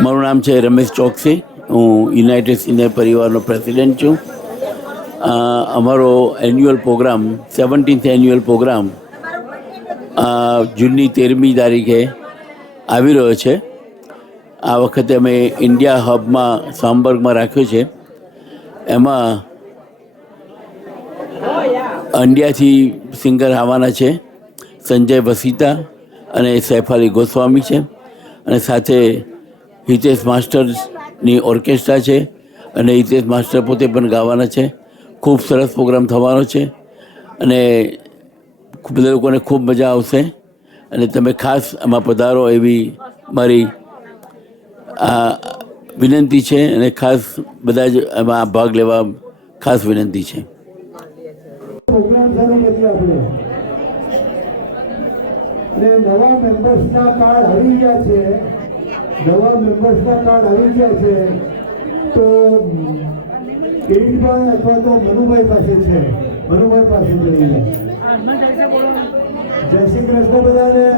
મારું નામ છે રમેશ ચોકસી. હું યુનાઇટેડ સિનિયર પરિવારનો પ્રેસિડેન્ટ છું. અમારો annual programme 17th annual programme જૂનની 13મી તારીખે આવી રહ્યો છે. આ વખતે અમે ઇન્ડિયા હબમાં સામબર્ગમાં રાખ્યો છે. એમાં ઇન્ડિયાથી સિંગર આવવાના છે. સંજય વસીતા અને સૈફ અલી ગોસ્વામી છે, અને સાથે હિતેશ માસ્ટરની ઓર્કેસ્ટ્રા છે, અને હિતેશ માસ્ટર પોતે પણ ગાવાના છે. ખૂબ સરસ પ્રોગ્રામ થવાનો છે, અને બધા લોકોને ખૂબ મજા આવશે. અને તમે ખાસ આમાં પધારો એવી મારી વિનંતી છે, અને ખાસ બધા જ એમાં ભાગ લેવા ખાસ વિનંતી છે. પ્રોગ્રામ શરૂ કરીએ આપણે. અને નવા મેમ્બર્સના કાર્ડ આવી ગયા છે. તો કિરીટભાઈ અથવા તો મનુભાઈ પાસે છે. મનુભાઈ પાસે જઈએ. જય શ્રી કૃષ્ણ બધાને.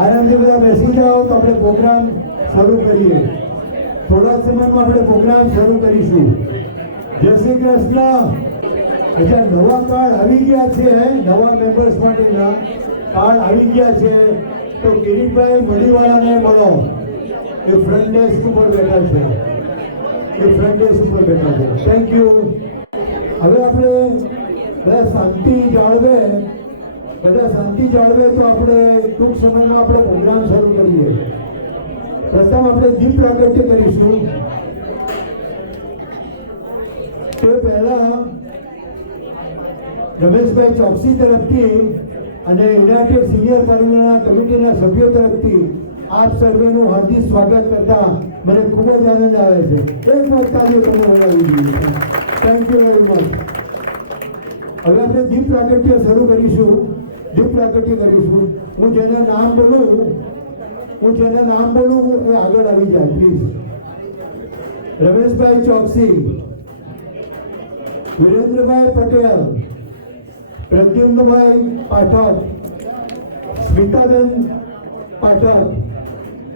આનંદથી બધા બેસી જાઓ તો આપણે પ્રોગ્રામ શરૂ કરીએ. થોડા સમયમાં આપણે પ્રોગ્રામ શરૂ કરીશું. જય શ્રી કૃષ્ણ. અચ્છા, નવા કાર્ડ આવી ગયા છે. નવા મેમ્બર્સ માટેના કાર્ડ આવી ગયા છે. તો કિરીટભાઈ મડીવાળાને મળો. એ ફ્રન્ટ ડેસ્ક ઉપર બેઠા છે. Thank you. હવે આપણે બધા શાંતિ જાળવે તો આપણે ટૂંક સમયમાં આપણે પ્રોગ્રામ શરૂ કરીએ. પ્રથમ આપણે દીપ પ્રાગટ્ય કરીશું. તે પહેલા રમેશભાઈ ચોકસી તરફથી અને યુનાઇટેડ સિનિયર પરિવારના કમિટીના સભ્યો તરફથી આપ સર્વેનું હાર્દિક સ્વાગત કરતા મને ખૂબ જ આનંદ આવે છે. એક વખત તાલીઓ તમે લગાવી દીધી. Thank you very much. હવે આપણે દીપ પ્રાગટ્ય શરૂ કરીશું. હું જેને નામ બોલું એ આગળ આવી જાય please. Rameshbhai Choksi, Virendrabhai Patel, Pradyumnabhai Pathak, Smitaben Pathak,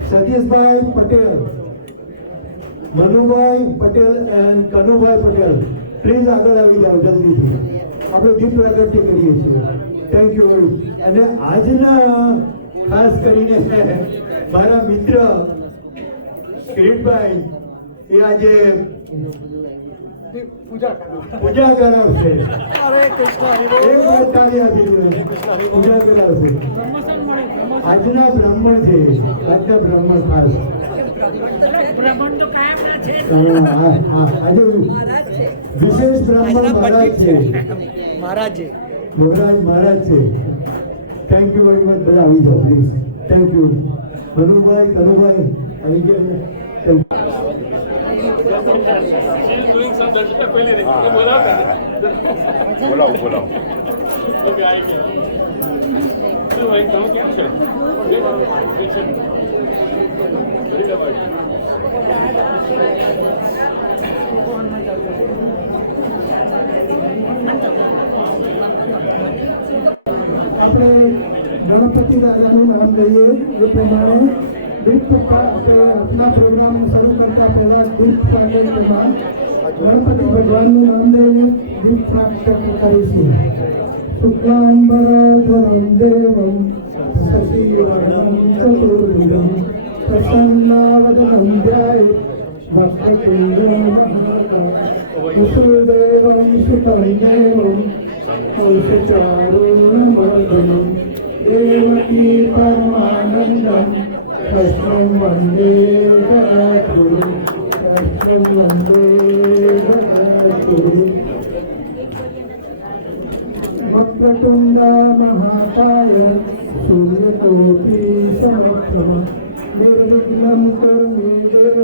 Satishbhai Patel, Manubhai Patel and Kanubhai Patel. Please આગળ આવી જાઓ જલ્દીથી. આપણે દીપ પ્રાગટ્ય કરીએ છીએ. Thank you very. અને આજના ખાસ કરીને મારા મિત્ર કિરીટભાઈ એ આજે પૂજા કરાવશે. પૂજા કરાવશે. આજના બ્રાહ્મણ છે. ખાસ આજે વિશેષ બ્રાહ્મણ મહારાજ છે. Thank you very much. બધા આવી જાઓ please. Thank you. Manubhai, Kanubhai આવી ગયા. બોલાવો. આપણે ગણપતિ દાદાનું નામ લઈએ. એ પ્રમાણે આપણા પ્રોગ્રામ શરૂ કરતા પહેલા દીપ પ્રાગટ્યમાં ગણપતિ ભગવાનનું નામ લઈને દીપ પ્રાગટ્ય કરીશું. શુક્લાંબરધરમ દેવમ શશિવર્ણમ ચતુર્ભુજમ પ્રસન્નાવદनं ધ્યાયેત ભક્તતુંડં વસુદેવં સુतं દેવં કૌશચારુણમર્દनं દેવકી પરમાનંદં કૃષ્ણં વંદે જગદ્ગુરુ. વક્રતુંડ મહાકાય સૂર્યકોટી સમપ્રભ નિર્વિઘ્नं કુરુ મે દેવ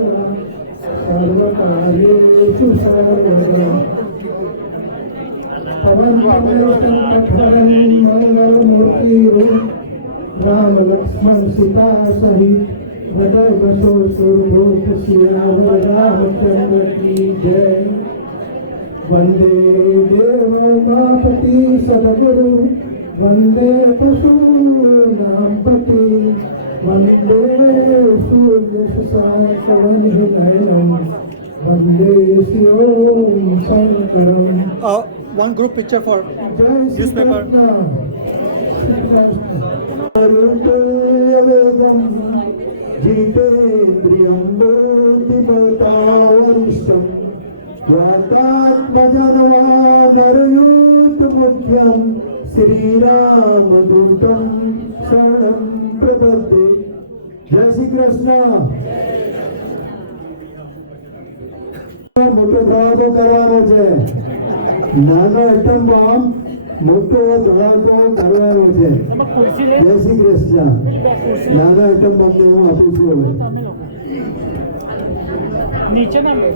સર્વકાર્યેષુ સર્વદા. પવન મંગલમૂર્તિ રામ લક્ષ્મણ સીતા સહિત હૃદય વસો સુરભૂત શ્યામ રામચંદ્ર કી જય. વંદે દેવ માપતિ સદગુરુ વંદે પશુનામ પતિ वन्दे सूर्यशशाङ्कवह्निनयनं वन्दे शिवं शङ्करम्। One group picture for newspaper. जितेन्द्रियं बुद्धिमतावरिष्ठं वातात्मजनवानरयूतमुख्यं श्रीरामदूतं शरणं प्रपद्ये। जय श्री कृष्ण। મોટો ધડાકો કરવાનો છે, નાનો એટમ બોમ્બ મોટો ધડાકો કરવાનો છે। જય શ્રી કૃષ્ણ। નાનો એટમ બોમ્બ ને હું આપું છું હવે। नीचे ना लो।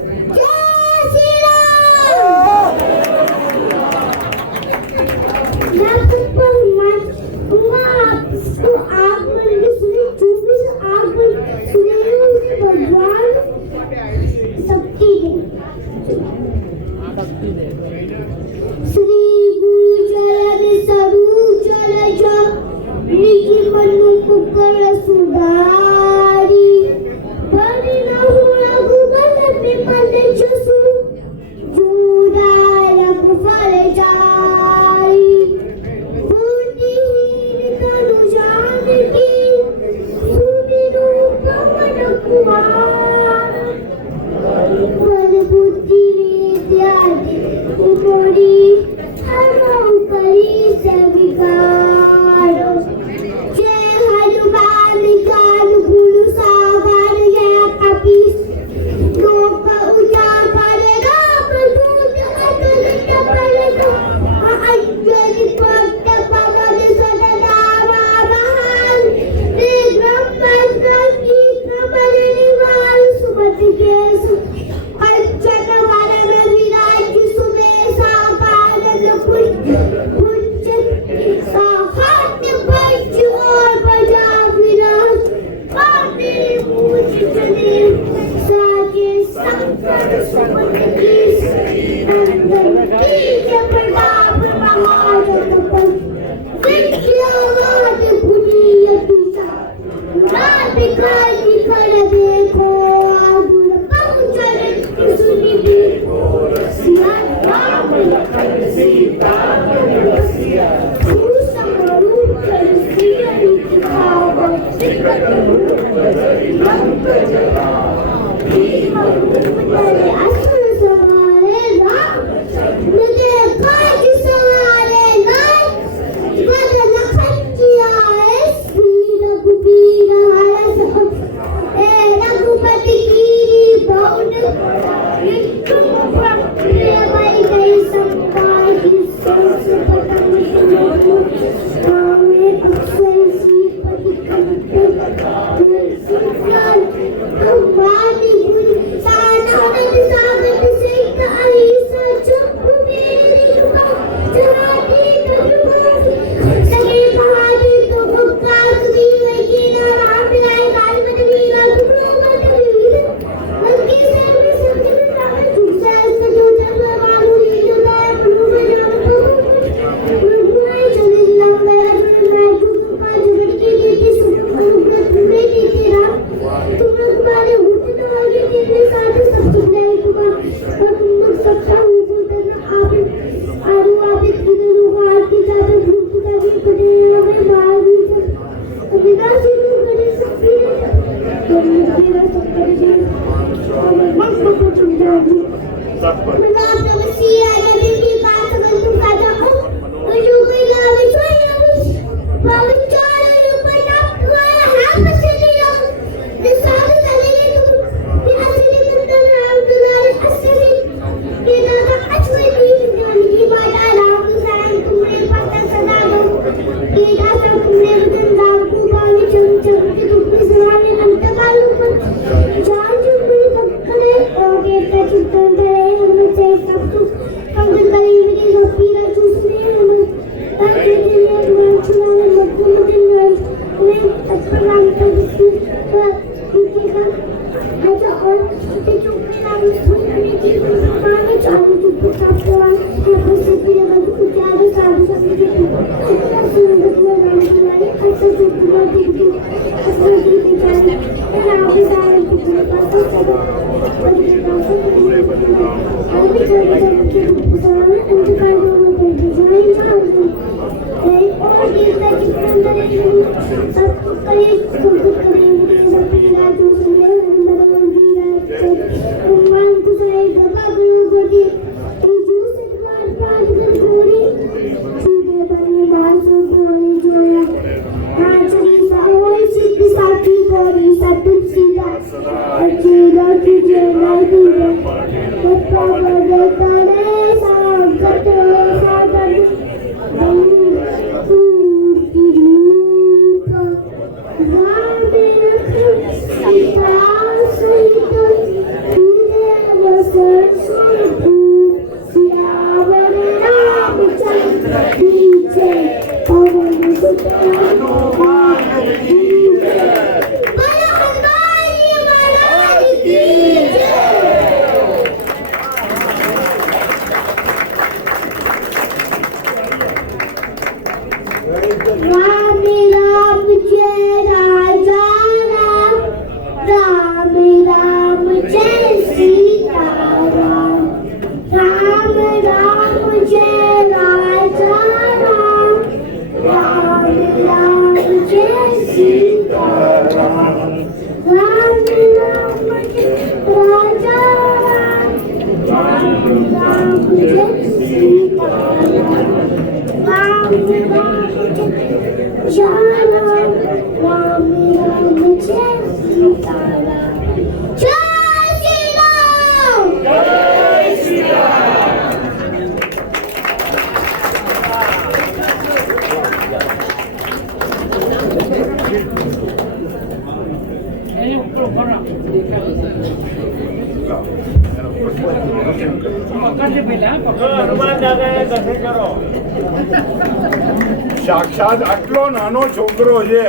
સાક્ષાત આટલો નાનો છોકરો છે,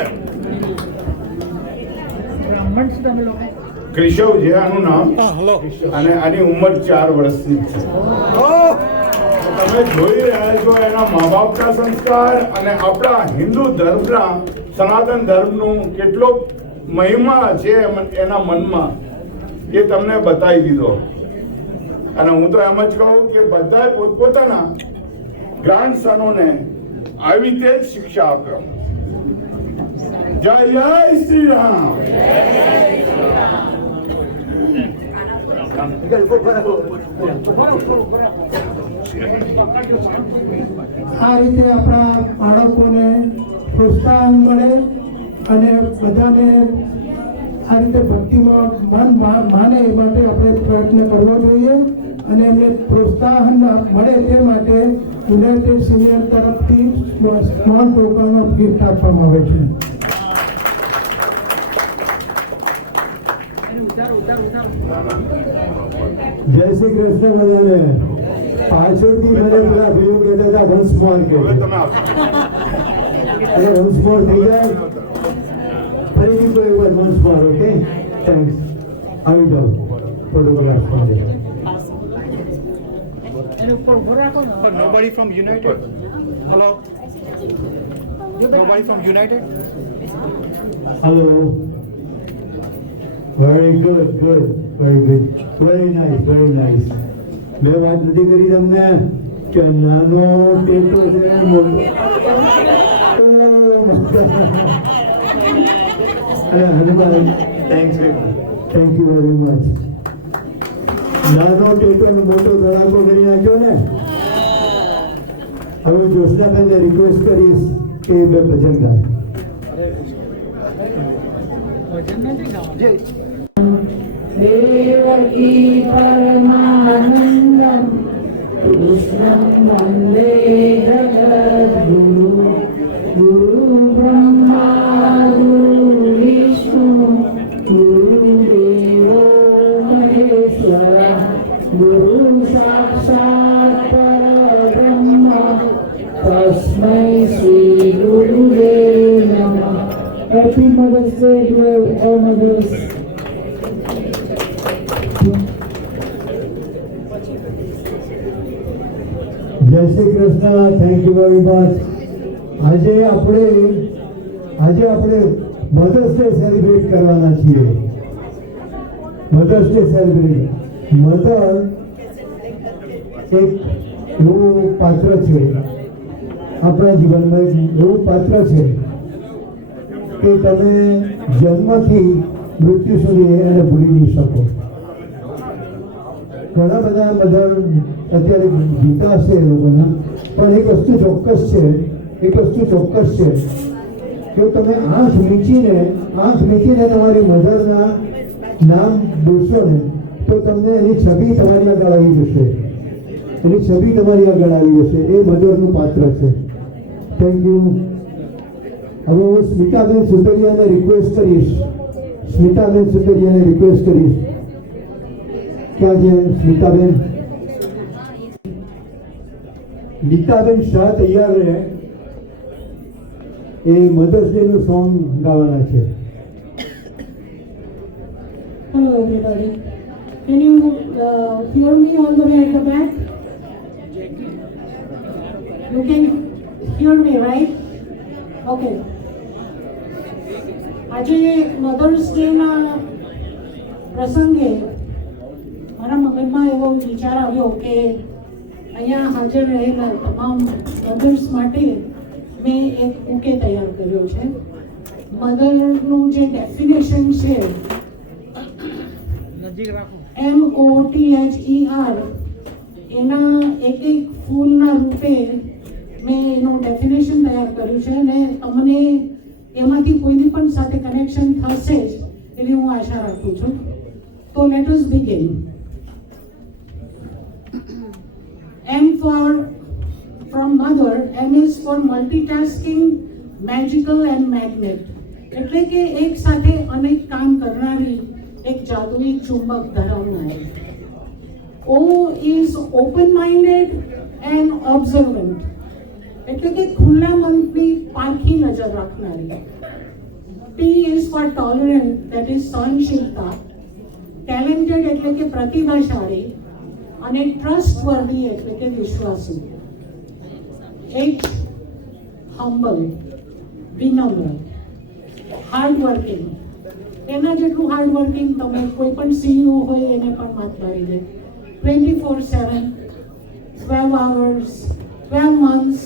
કેશવ છે આનું નામ, અને આની ઉંમર 4 વર્ષની છે. તમે જોઈ રહ્યા છો એના મા બાપના સંસ્કાર અને આપણા હિન્દુ ધર્મના સનાતન ધર્મનું કેટલો મહિમા છે એના મનમાં, એ તમને બતાવી દીધો. અને હું તો એમ જ કહું કે બધાએ પોતપોતાના ગ્રાન્ડસનોને આવી રીતે જ શિક્ષા આપ્યો. જય જય શ્રી રામ. આ રીતે આપણા બાળકોને પ્રોત્સાહન મળે અને બધાને આ રીતે ભક્તિમાં મન માને એ માટે આપણે પ્રયત્ન કરવો જોઈએ અને એમને પ્રોત્સાહન મળે તે માટે યુનાઇટેડ સિનિયર તરફથી સ્મોલ ટોકન ઓફ ગિફ્ટ આપવામાં આવે છે. જય શ્રી કૃષ્ણ બધાને. પાછળથી મને પેલા ભાઈઓ કહેતા હતા વન્સ મોર કે અને વન્સ મોર થઈ જાય ફરીથી કોઈ વાર વન્સ મોર. Okay, thanks. આવી જાઓ ફોટોગ્રાફ માટે. Nobody from United? Hello? Nobody from United? Hello. Very good, good, very good. Very nice, very nice. મેં વાત નથી કરી તમને કે નાનો ટેટો છે મોટો. Thank you very much. નાનો ટેટો ને મોટો ધડાકો કરી નાખ્યો ને. હવે જોશનાબેનને રિક્વેસ્ટ કરીશ કે બે ભજન ગાય. देवकी परमानन्दं कृष्णं वन्दे जगद्गुरु गुरु ब्रह्मा गुरु विष्णु गुरुदेवो महेश्वरः गुरु साक्षात् परब्रह्म तस्मै श्री गुरुवे नमः. Happy Mother's Day to all mothers. જય Shri Krishna. Thank you very much. આજે આપણે મધર્સ ડે સેલિબ્રેટ કરવાના છીએ મધર્સ ડે સેલિબ્રેટ. મધર એક એવું પાત્ર છે આપણા જીવનમાં, એક એવું પાત્ર છે કે તમે જન્મથી મૃત્યુ સુધી એને ભૂલી નહીં શકો. ઘણા બધા મધર અત્યારે જીતા હશે એ લોકોના, પણ એક વસ્તુ ચોક્કસ છે કે તમે આંખ મીચીને તમારી મધરના નામ બોલશો ને તો તમને એની છબી તમારી આગળ આવી જશે. એ મધરનું પાત્ર છે. Thank you. હવે હું સ્મિતાબેન સુતરિયાને રિક્વેસ્ટ કરીશ. ક્યાં છે સ્મિતાબેન? ગીતાબેન શાહ તૈયાર રહે. એ મધર્સ ડે નું સોંગ ગાવાના છે. Hello everybody. Can you hear me all the way at the back? You can hear me, right? Okay. આજે મધર્સ ડેના પ્રસંગે મારા મગજમાં એવો વિચાર આવ્યો કે અહીંયા હાજર રહેલા તમામ મધર્સ માટે મેં એક બુકે તૈયાર કર્યો છે. મધરનું જે ડેફિનેશન છે MOTHER, એના એક ફૂલના રૂપે મેં એનું ડેફિનેશન તૈયાર કર્યું છે અને તમને એમાંથી કોઈની પણ સાથે કનેક્શન થશે જ એવી હું આશા રાખું છું. તો let us begin. M from mother, M is for multitasking, magical and magnet. એટલે કે એક સાથે અનેક કામ કરનારી એક જાદુઈ ચુંબક ધરાવનારી. O is open minded and observant. એટલે કે ખુલ્લા મનની પારખી નજર રાખનારી. T is for tolerant, that is સહનશીલતા. ટેલેન્ટેડ એટલે કે પ્રતિભાશાળી અને ટ્રસ્ટવર્ધી એટલે કે વિશ્વાસુ. H હમ્બલ, વિનમ્ર. હાર્ડ વર્કિંગ, એના જેટલું હાર્ડ વર્કિંગ તમે કોઈ પણ CEO હોય એને પણ માત મારી દે. 24/7, 12 hours, 12 months,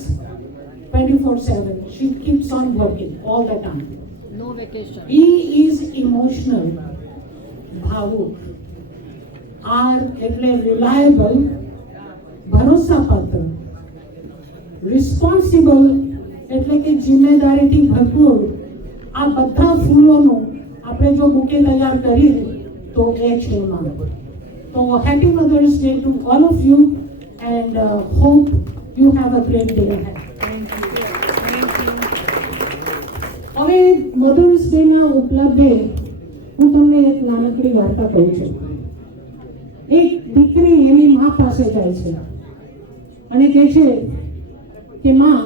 24/7. She keeps on working all the time. No vacation. E is emotional, ભાવુક. R એટલે રિલાયબલ, ભરોસાપાત્ર. રિસ્પોન્સિબલ એટલે કે જિમ્મેદારીથી ભરપૂર. આ બધા ફૂલોનું આપણે જો બુકે તૈયાર કરીએ તો એ છે એમાં. તો happy mothers Day to all of you and hope you have a great day ahead. હવે મધર્સ ડેના ઉપલબ્ધે હું તમને એક નાનકડી વાર્તા કહું છું. એક દીકરી એની મા પાસે જાય છે અને કહે છે કે માં,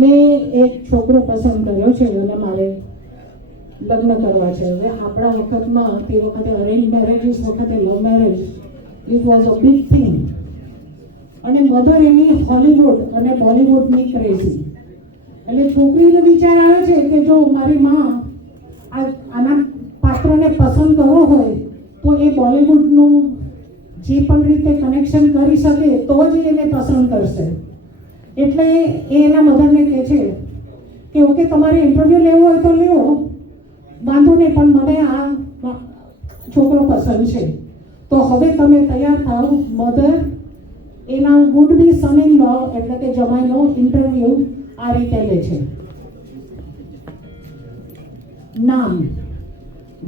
મેં એક છોકરો પસંદ કર્યો છે અને મારે લગ્ન કરવા છે. હવે આપણા વખતમાં તે વખતે અરેન્જ મેરેજીસ વખતે love marriage it was a big thing. અને મધર એની હોલિવૂડ અને બોલિવૂડની ક્રેઝી. એટલે છોકરીનો વિચાર આવે છે કે જો મારી માં આના પાત્રને પસંદ કરવો હોય તો એ બોલિવૂડનું જે પણ રીતે કનેક્શન કરી શકે તો જ એને પસંદ કરશે. એટલે એ એના મધરને કહે છે કે ઓકે, તમારે ઇન્ટરવ્યૂ લેવો હોય તો લેવો, વાંધો નહીં, પણ મને આ છોકરો પસંદ છે. તો હવે તમે તૈયાર થાવ. મધર એના would be son in law એટલે કે જમાઈનો ઇન્ટરવ્યૂ આ રીતે લે છે. नाम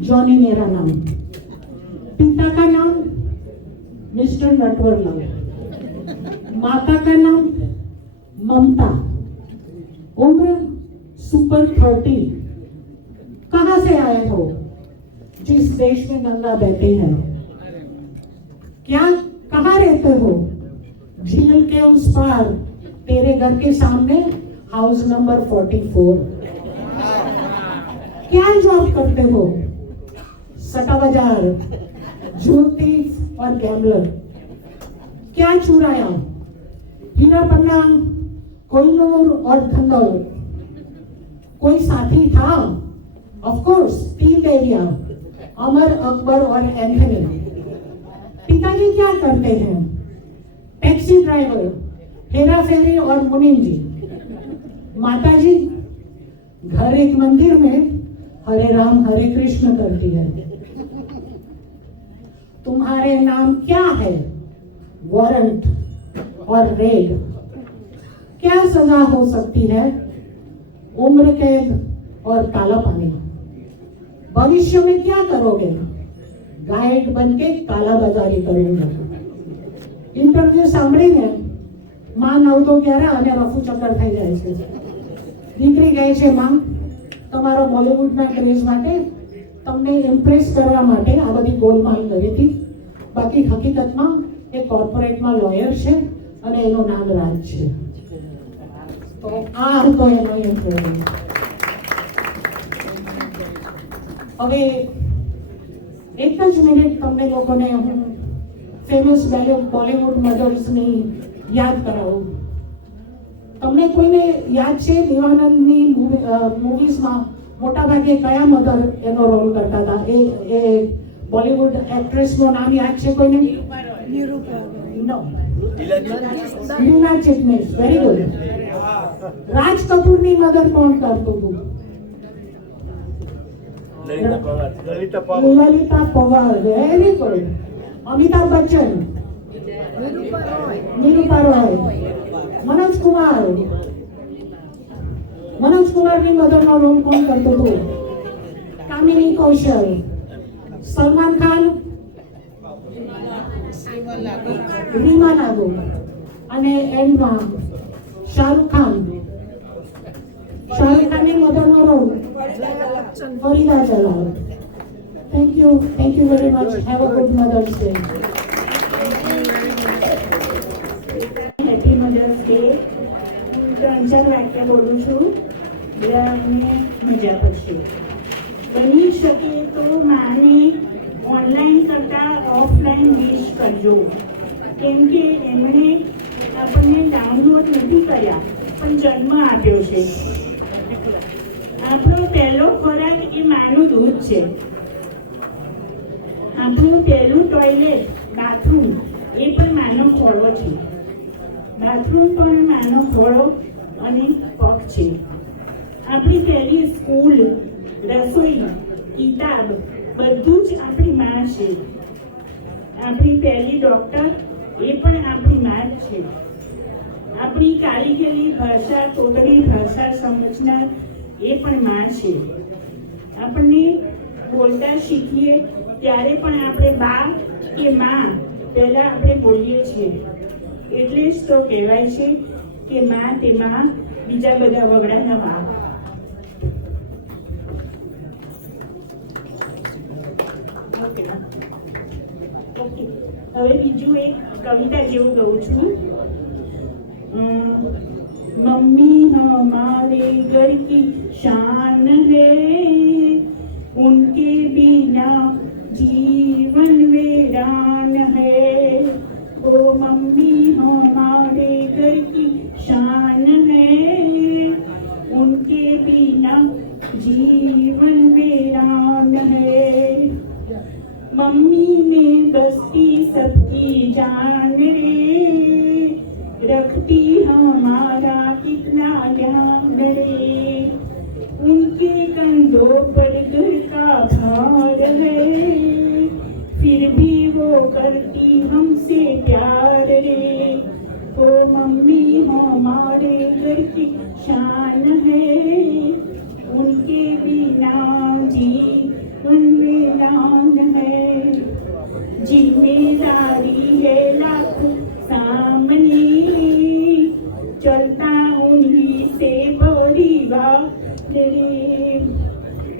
जॉनी मेरा नाम. पिता का नाम मिस्टर नटवरलाल. माता का नाम ममता. उम्र सुपर 30. कहाँ से आए हो? जिस देश में गंगा बहती है. क्या कहाँ रहते हो? झील के उस पार, तेरे घर के सामने, हाउस नंबर 44. क्या जॉब करते हो? सट्टा बाजार, ज्योति और गैम्बलर. क्या चुराया? हीरा पन्ना, कोहिनूर और धंधौल. कोई साथी था? Of course, team area. Amar, Akbar और एंथनी। पिताजी क्या करते हैं? टैक्सी ड्राइवर, हेरा फेरी और मुनीम जी। माताजी घर एक मंदिर में हरे राम हरे कृष्ण करती है। तुम्हारे नाम क्या है? वारंट और रेड। क्या सजा हो सकती है? उम्र कैद और काला पानी। भविष्य में क्या करोगे? गाइड बनके काला बाजारी करूंगा। इंटरव्यू સાંભળીને માં 9-11 અને રફુ ચક્કર થઈ જાય છે। દીકરી કહે છે, માં તમારો બોલિવૂડના ક્રેઝ માટે તમને ઇમ્પ્રેસ કરવા માટે આ બધી ગોલમાલ કરી હતી, બાકી હકીકતમાં એ કોર્પોરેટમાં લોયર છે અને એનું નામ રાજ છે। તો આ હતો એનો ઇન્ટરવ્યુ। હવે એક જ મિનિટ તમને લોકોને હું ફેમસ બોલિવૂડ મધર્સની યાદ કરાવું। તમને કોઈને યાદ છે દેવાનંદની મૂવીઝમાં મોટાભાગે કયા મધર એનો રોલ કરતા હતા? એ બોલિવૂડ એક્ટ્રેસનું નામ યાદ છે કોઈને? નો, લીલા ચિટનીસ। Very good. રાજ કપૂરની મધર કોણ કરતું હતું? લલિતા પવાર। Very good. અમિતાભ બચ્ચન, નિરૂપા રોય, મનોજ કુમારની મધરનો રોલ કોણ કરતું હતું? કામિની કૌશલ। સલમાન ખાન, રીમા લાગુ અને એન્ડમાં શાહરુખ ખાનની મધરનો role Farida Jalal. Thank you very much. Have a good Mother's Day. Happy mothers day. હું 3-4 વાક્ય બોલું છું, બધાને મજા પડશે। બની શકે તો માને ઓનલાઈન કરતાં ઓફલાઈન વિશ કરજો, કેમ કે એમણે આપણને ડાઉનલોડ નથી કર્યા પણ જન્મ આપ્યો છે। આપણો પહેલો ખોરાક એ માનું દૂધ છે। આપણું પહેલું ટોયલેટ, બાથરૂમ એ પણ માનો ખોળો છે। બાથરૂમ પણ માનો ખોળો અને પગ છે। આપણી પહેલી સ્કૂલ, રસોઈ, કિતાબ બધું જ આપણી માં છે। આપણી પહેલી ડૉક્ટર એ પણ આપણી માં જ છે। આપણી કારીગરી ભાષા, તોતરી ભાષા સમજનાર એ પણ માં છે। આપણને બોલતા શીખીએ ત્યારે પણ આપણે બા કે માં પહેલાં આપણે બોલીએ છીએ। એટલે જ તો કહેવાય છે કે માં તે માં, બીજા બધા વગડાના બાપ। ઓકે, હવે બીજું એક કવિતા જેવું ગાઉં છું। मम्मी हमारे घर की शान है, उनके बिना जीवन वीरान है। ओ मम्मी हमारे घर की शान है, उनके बिना जीवन वीरान है। मम्मी में बसती सबकी जान रे, रखती हमारा कितना ध्यान रे। उनके कंधों पर घर का भार है, फिर भी वो करती हमसे प्यार रे। ओ मम्मी हमारे घर की शान है, उनके बिना जीवन वीरान है। जिम्मेदारी है लाखों सामने, चलता उन्हीं से परिवार रे।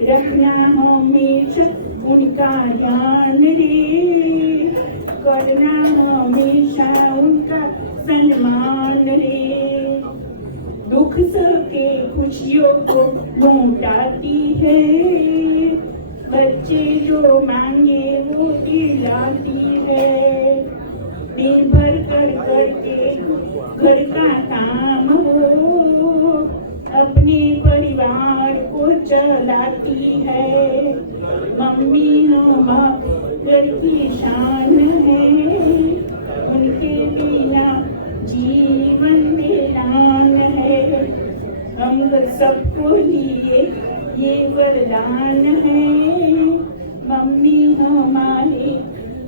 रखना हमेशा उनका ध्यान रे, करना हमेशा उनका सम्मान रे। दुख सके खुशियों को लौटाती है, बच्चे जो मांगे वो दिलाती है। दिन भर कर करके घर का काम हो, अपने परिवार को चलाती है। मम्मी की शान है, उनके बिना जीवन वीरान है। हम सबको लिए ये वरदान है, मम्मी हमारे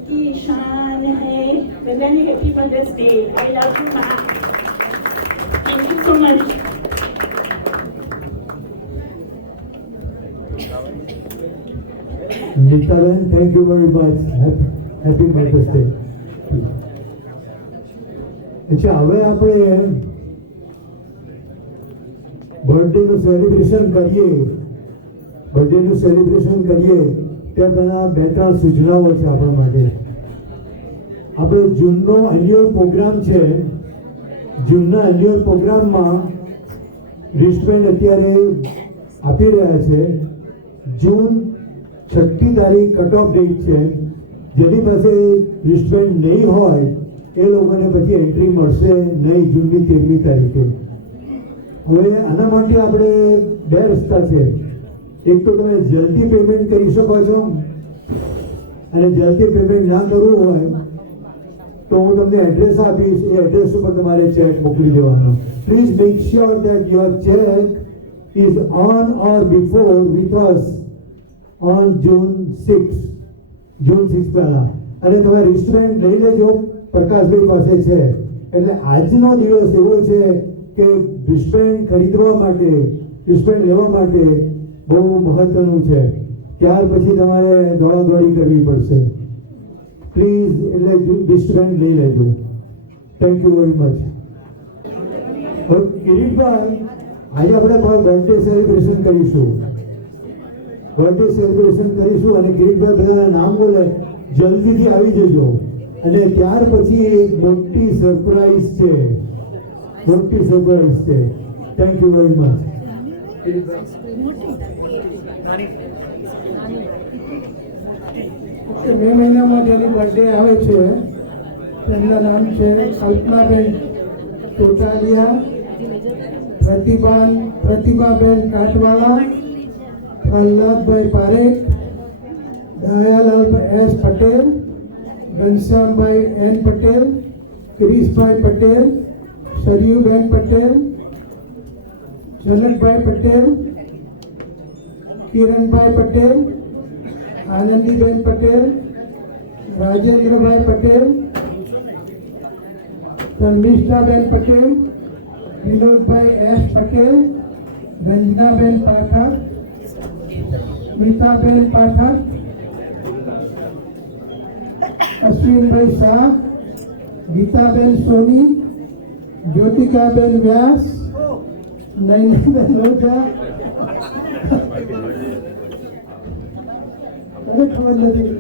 की शान है। बधाने happy mother's day. I love you माँ। Thank you so much. Nitaben, thank you very much. Happy mothers day. અચ્છા, હવે આપણે બર્થડેનું સેલિબ્રેશન કરીએ. બર્થડેનું સેલિબ્રેશન કરીએ તે પહેલાં 2-3 સૂચનાઓ છે આપણા માટે. આપણે જૂનનો એન્યુઅલ પ્રોગ્રામ છે. જૂનના એન્યુઅલ પ્રોગ્રામમાં રિસ્ટબેન્ડ અત્યારે આપી રહ્યા છે. જૂન 6મી તારીખ કટ ઓફ ડેટ છે. જેની પાસે રિસ્ટબેન્ડ નહીં હોય એ લોકોને પછી એન્ટ્રી મળશે નહીં જૂનની 13મી તારીખે. હવે આના માટે આપણે 2 રસ્તા છે. એક તો તમે જલ્દી પેમેન્ટ કરી શકો છો, અને જલ્દી પેમેન્ટ ના કરવું હોય તો હું તમને એડ્રેસ આપીશ. એ એડ્રેસ ઉપર તમારે ચેક મોકલી દેવાનો. Please make sure that your cheque is on or before with us on June 6 પહેલા. અને તમે રિસ્ટોરન્ટ લઈ લેજો, પ્રકાશભાઈ પાસે છે. એટલે આજનો દિવસ એવો છે કે રિસ્ટોરન્ટ ખરીદવા માટે, રિસ્ટોરન્ટ લેવા માટે બહુ મહત્વનું છે. ત્યાર પછી તમારે દોડાદોડી કરવી પડશે. પ્લીઝ એટલે રિસ્ટોરન્ટ લઈ લેજો. Thank you very much. હવે કિરીટભાઈ, આજે આપણે બર્થડે સેલિબ્રેશન કરીશું. બર્થડે સેલિબ્રેશન કરીશું અને કિરીટભાઈ બધાના નામ બોલે, જલ્દીથી આવી જજો. અને ત્યાર પછી એક મોટી સરપ્રાઈઝ છે. મોટી સરપ્રાઈઝ છે. Thank you very much. May મહિનામાં જેની બર્થડે આવે છે તેમના નામ છે Kalpanaben Chotaliya, Pratibhaben Katwala, Prahladbhai Parekh, Dayalal S Patel, Ghanshyambhai N Patel, Krishbhai Patel, Saryuben Patel, Janakbhai Patel, Kiranbhai Patel, Anandiben Patel, Rajendrabhai Patel, Dharmishthaben Patel, Vinodbhai S Patel, Ranjanaben Pathak, Smitaben Pathak, Ashwinbhai Shah, Gitaben Soni, Jyotikaben Vyas, Nainaben Oza. ખબર નથી.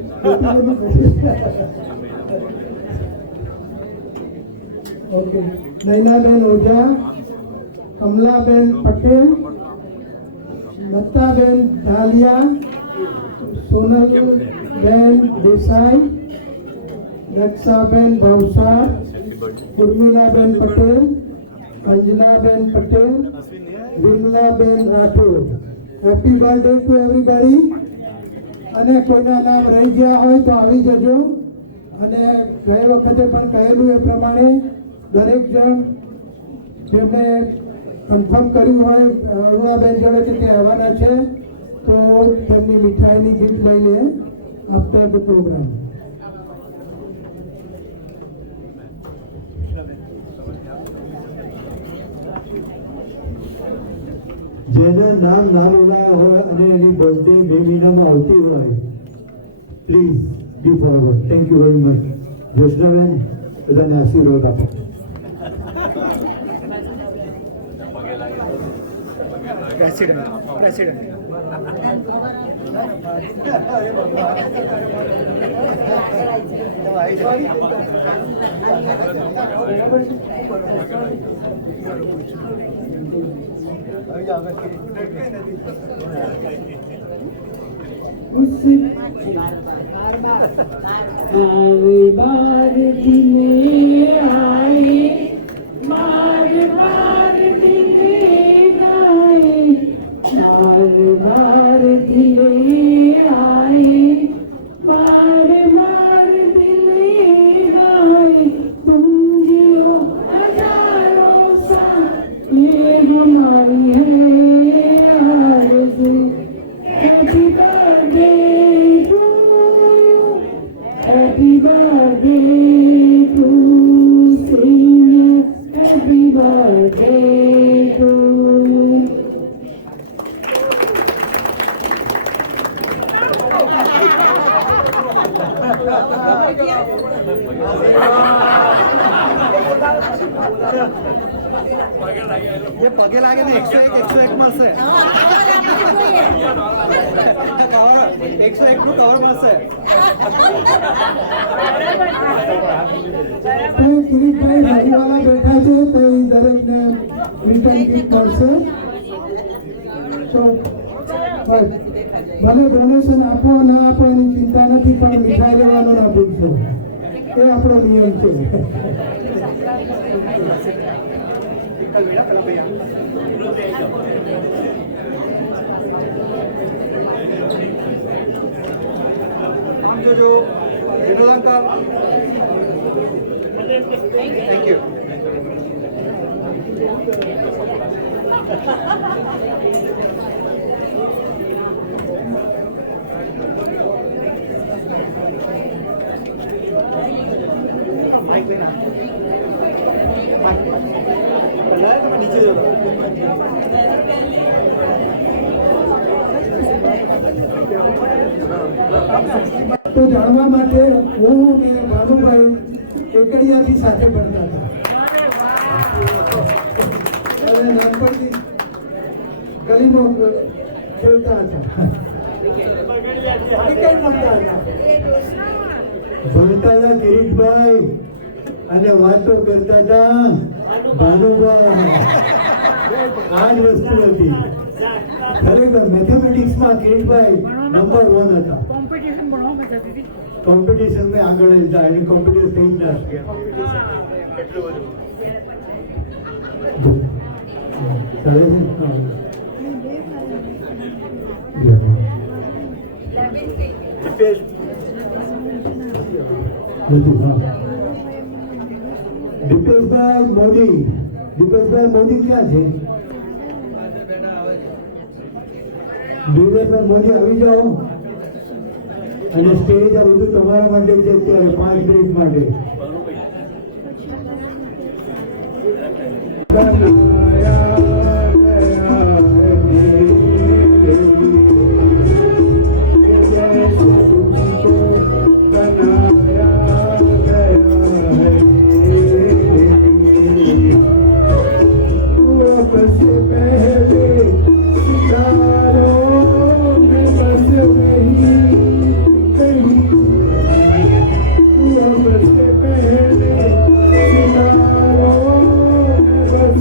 Okay, Nainaben Oza, Kamlaben Patel, Lataben Dhaliya, Sonalben Desai, Rakshaben ભવસાર, Urmilaben Patel, Anjanaben Patel, Vimlaben Rathod. Happy birthday to everybody. અને કોઈના નામ રહી ગયા હોય તો આવી જજો. અને ગઈ વખતે પણ કહેલું એ પ્રમાણે દરેક જણ જેમને કન્ફર્મ કર્યું હોય અરુણાબેન જોડે કે તે આવવાના છે તો તેમની મીઠાઈની ગિફ્ટ લઈને આફ્ટર ધ પ્રોગ્રામ. જેના નામ ના બોલાયા હોય અને એની બર્થડે 2 મહિનામાં આવતી હોય, please be forward. Thank you very much. Joshnaben, બધાને આશીર્વાદ આપો. President. बार दिने आए, बार दिने गाए, बार दिने आए, बार Happy birthday to sing. Happy birthday to you. ये पगे लागे ने 101 મળશે કવર 101 નું કવર મળશે તો કિરીટભાઈ ગાડીવાળા બેઠા છે તો એ દરેકને રિટર્ન ગિફ્ટ કરશે તો બસ ભલે ડોનેશન આપો ના આપો એની ચિંતા નથી પણ મીઠાઈ લેવાનો ના ભૂલશો એ આપણો નિયમ છે આમ જોજો Vinod uncle thank you mike લેના તમે નીચે જો તો જાણવા માટે હું અને ભાનુભાઈ એકડિયાથી સાથે ભણતા હતા અને નાનપણથી ગલીમાં ખેલતા હતા ક્રિકેટ રમતા હતા ભણતા હતા કિરીટભાઈ અને વાતો કરતા હતા ભાનુભાઈ આ જ વસ્તુ હતી ખરેખર મેથેમેટિક્સમાં કિરીટભાઈ નંબર 1 હતા કોમ્પિટિશન में આગળ જ હતા એની કોમ્પિટિશન થઈ જ ના શક્યા એટલું બધું ચાલે છે દીપેશભાઈ મોદી ક્યાં છે? દીપેશભાઈ મોદી આવી જાઓ અને સ્ટેજ આ બધું તમારા માટે છે અત્યારે 5 મિનિટ માટે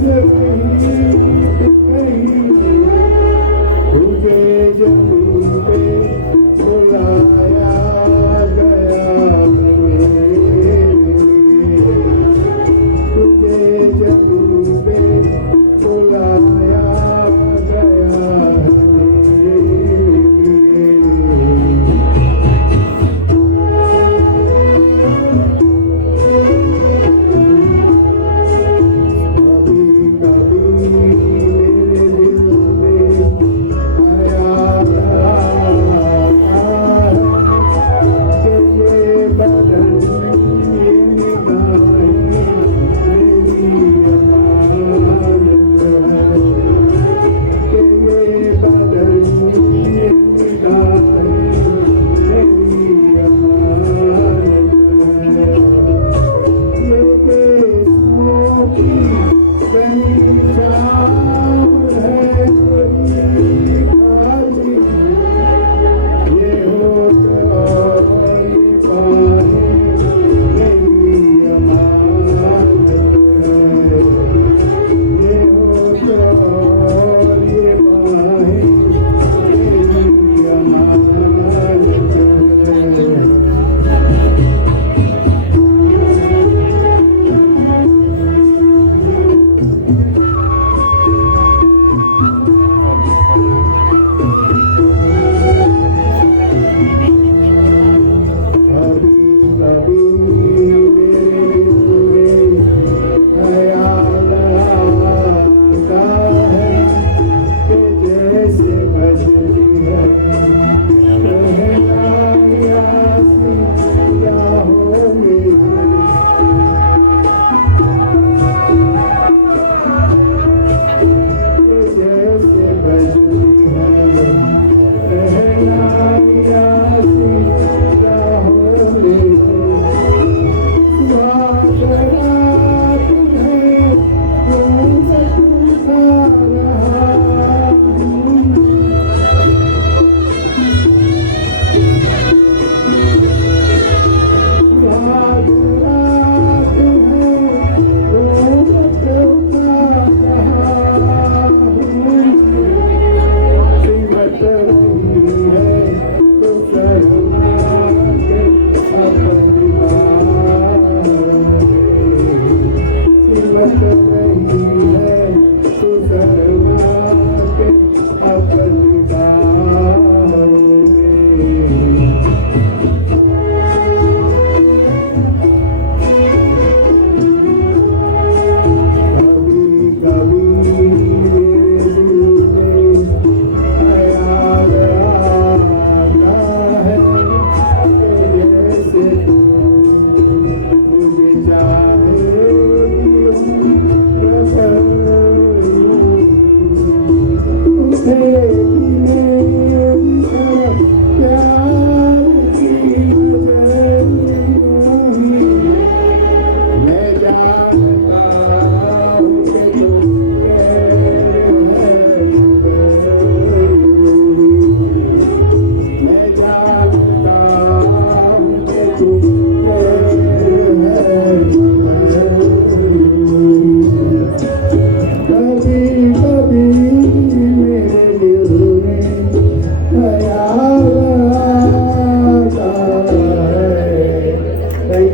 Thank you.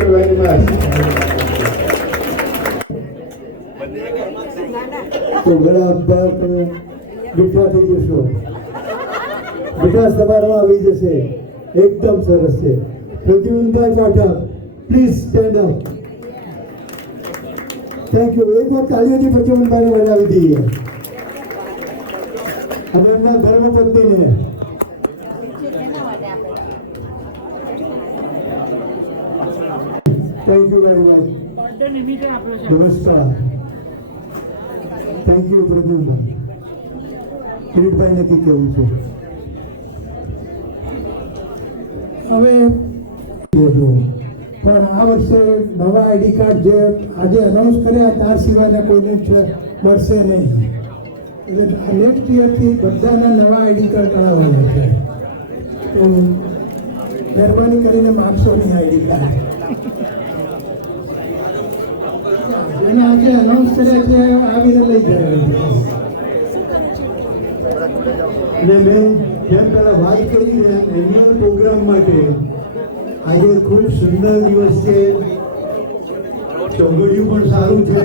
You very much. તો ઘણા અબ્દાર તમે મીઠા થઈ જશો, મીઠા સમારોહ આવી જશે. એકદમ સરસ છે. Pradyumanbhai Pathak, please stand up. Thank you. એક વાર તાળીઓથી પ્રદ્યુમનભાઈને વધાવી દઈએ. અને એમના ધર્મપત્નીને. Thank you very much. નમસ્કાર. Thank you Pradyumanbhai. કિરીટભાઈને કંઈક કહેવું છે. હવે પણ આ વર્ષે નવા આઈડી કાર્ડ જે આજે અનાઉન્સ કર્યા ત્યાર સિવાયના કોઈને મળશે નહીં. એટલે નેક્સ્ટ યરથી બધાના નવા આઈડી કાર્ડ કરાવવાના છે. તો મહેરબાની કરીને માગશો નહીં આઈડી કાર્ડ. જેને આજે અનાઉન્સ કર્યા છે આવીને લઈ જાય. અને મેં જેમ પહેલા વાત કરી ને એન્યુઅલ પ્રોગ્રામ માટે આજે ખૂબ સુંદર દિવસ છે. ચોગડિયું પણ સારું છે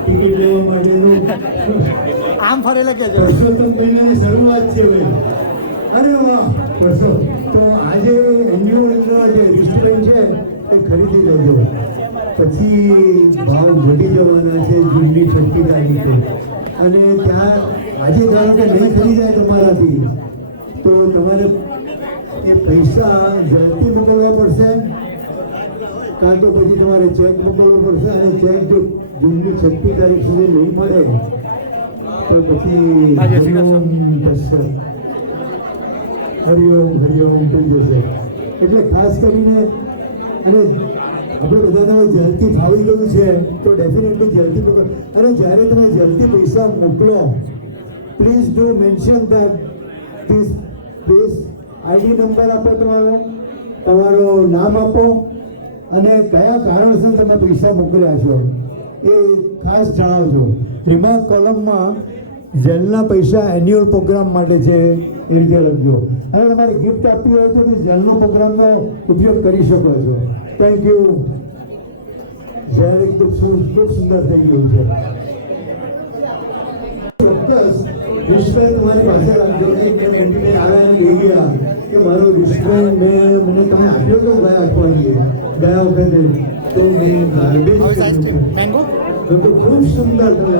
ટિકિટ લેવા માટેનું. આમ ફરેલા કે પરસોત્તમ મહિનાની શરૂઆત છે ભાઈ. અરે વાહ પરસો. તો આજે એન્યુઅલના જે રિસ્ટોરન્ટ છે એ ખરીદી લેજો. પછી ભાવ ઘટી જવાના છે જૂનની 6મી તારીખે. અને ત્યાં આજે ધારો કે નહીં ખરીદાય તમારાથી તો તમારે એ પૈસા ઝડપથી મોકલવા પડશે, કાં તો પછી તમારે ચેક મોકલવો પડશે. અને ચેક જો જૂનની 6મી તારીખ સુધી નહીં મળે તો પછી હરિઓમ હરિઓમ થઈ જશે. એટલે ખાસ કરીને અને આપણે બધાને જલ્દી ફાવી ગયું છે તો ડેફિનેટલી જલ્દી મોકલો. અને જ્યારે તમે જલ્દી પૈસા મોકલો please do mention that this please ID number આપો તમારો, તમારું નામ આપો અને કયા કારણસર તમે પૈસા મોકલ્યા છો એ ખાસ જણાવજો. રિમાર્ક કોલમમાં જેલના પૈસા એન્યુઅલ પ્રોગ્રામ માટે છે એ રીતે લખજો. અને તમારે ગિફ્ટ આપવી હોય તો બી જેલનો પ્રોગ્રામનો ઉપયોગ કરી શકો છો. Thank you. જેલ એકદમ ખૂબ સુંદર થઈ ગયું છે. ચોક્કસ રિસ્ટોરન્ટ તમારી પાસે રાખજો. એક બે મોટી આવ્યા અને લઈ ગયા કે મારો રિસ્ટોરન્ટ મને તમે આપ્યો તો ગયા અઠવાડિયે ગયા વખતે તો મેં ગાર્બેજ મેંગો તો ખૂબ સુંદર તમે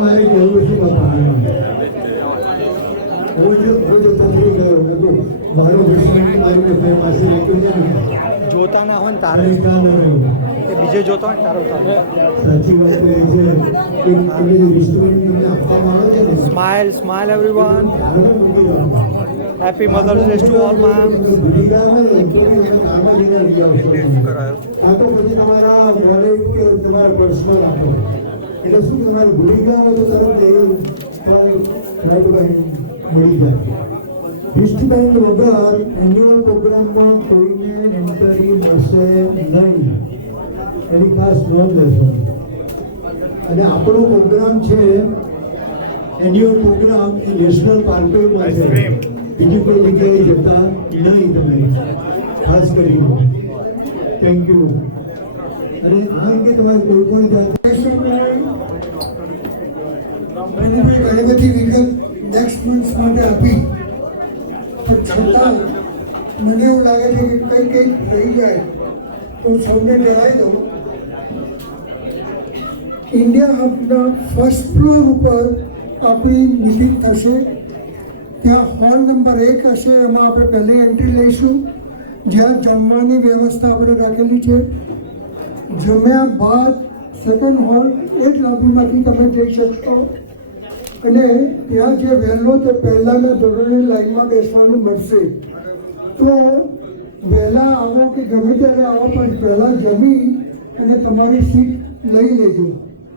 મારે કહેવું શું બાપા હું જો તકલી ગયો કે મારો રિસ્ટોરન્ટ મારી પાસે રાખ્યું છે ને જોતા ના હોય ને તારે કામ રહ્યું. એ બીજે જોતા હોય ને તારે ઉતારે. સાચી વાત એ છે કે આપણે જે રિસ્ટોરન્ટ તમને આપવામાં આવે છે ને સ્માઇલ સ્માઇલ એવરીવન. તારે મૂકી દેવાનું. Happy mothers Day to all ma'am. ભૂલી ગયા હોય ને તો બી તમે કારમાં જઈને લઈ આવશો. કાં તો પછી તમારા વોલેટ કે તમારા પર્સમાં રાખો. એટલે શું તમારે ભૂલી ગયા હોય તો તરત મળી જાય. રિસ્ટબેન્ડ વગર એન્યુઅલ પ્રોગ્રામમાં કોઈને એન્ટ્રી મળશે નહીં એની ખાસ નોંધ લેશો. અને આપણો પ્રોગ્રામ છે એન્યુઅલ પ્રોગ્રામ એ નેશનલ પાર્કમાં છે. બીજી કોઈ જગ્યાએ જતા નહીં તમે ખાસ કરીને. Thank you. અને આ અંગે તમારે કોઈ પણ ઘણી બધી વિગત નેક્સ્ટ મંથ માટે આપી પણ છતાં મને એવું લાગે છે કે કંઈક થઈ જાય તો સૌને જણાવી દઉં. ઇન્ડિયા હબના ફર્સ્ટ ફ્લોર ઉપર આપણી મિટિંગ થશે. ત્યાં હોલ નંબર 1 હશે, એમાં આપણે પહેલી એન્ટ્રી લઈશું, જ્યાં જમવાની વ્યવસ્થા આપણે રાખેલી છે. જમ્યા બાદ સેકન્ડ હોલ એ જ લોબીમાંથી તમે જઈ શકશો. અને ત્યાં જે વહેલો તે પહેલાંના ધોરણે લાઈનમાં બેસવાનું મળશે. તો વહેલા આવો કે ગમે ત્યારે આવો પણ પહેલાં જમી અને તમારી સીટ લઈ લેજો.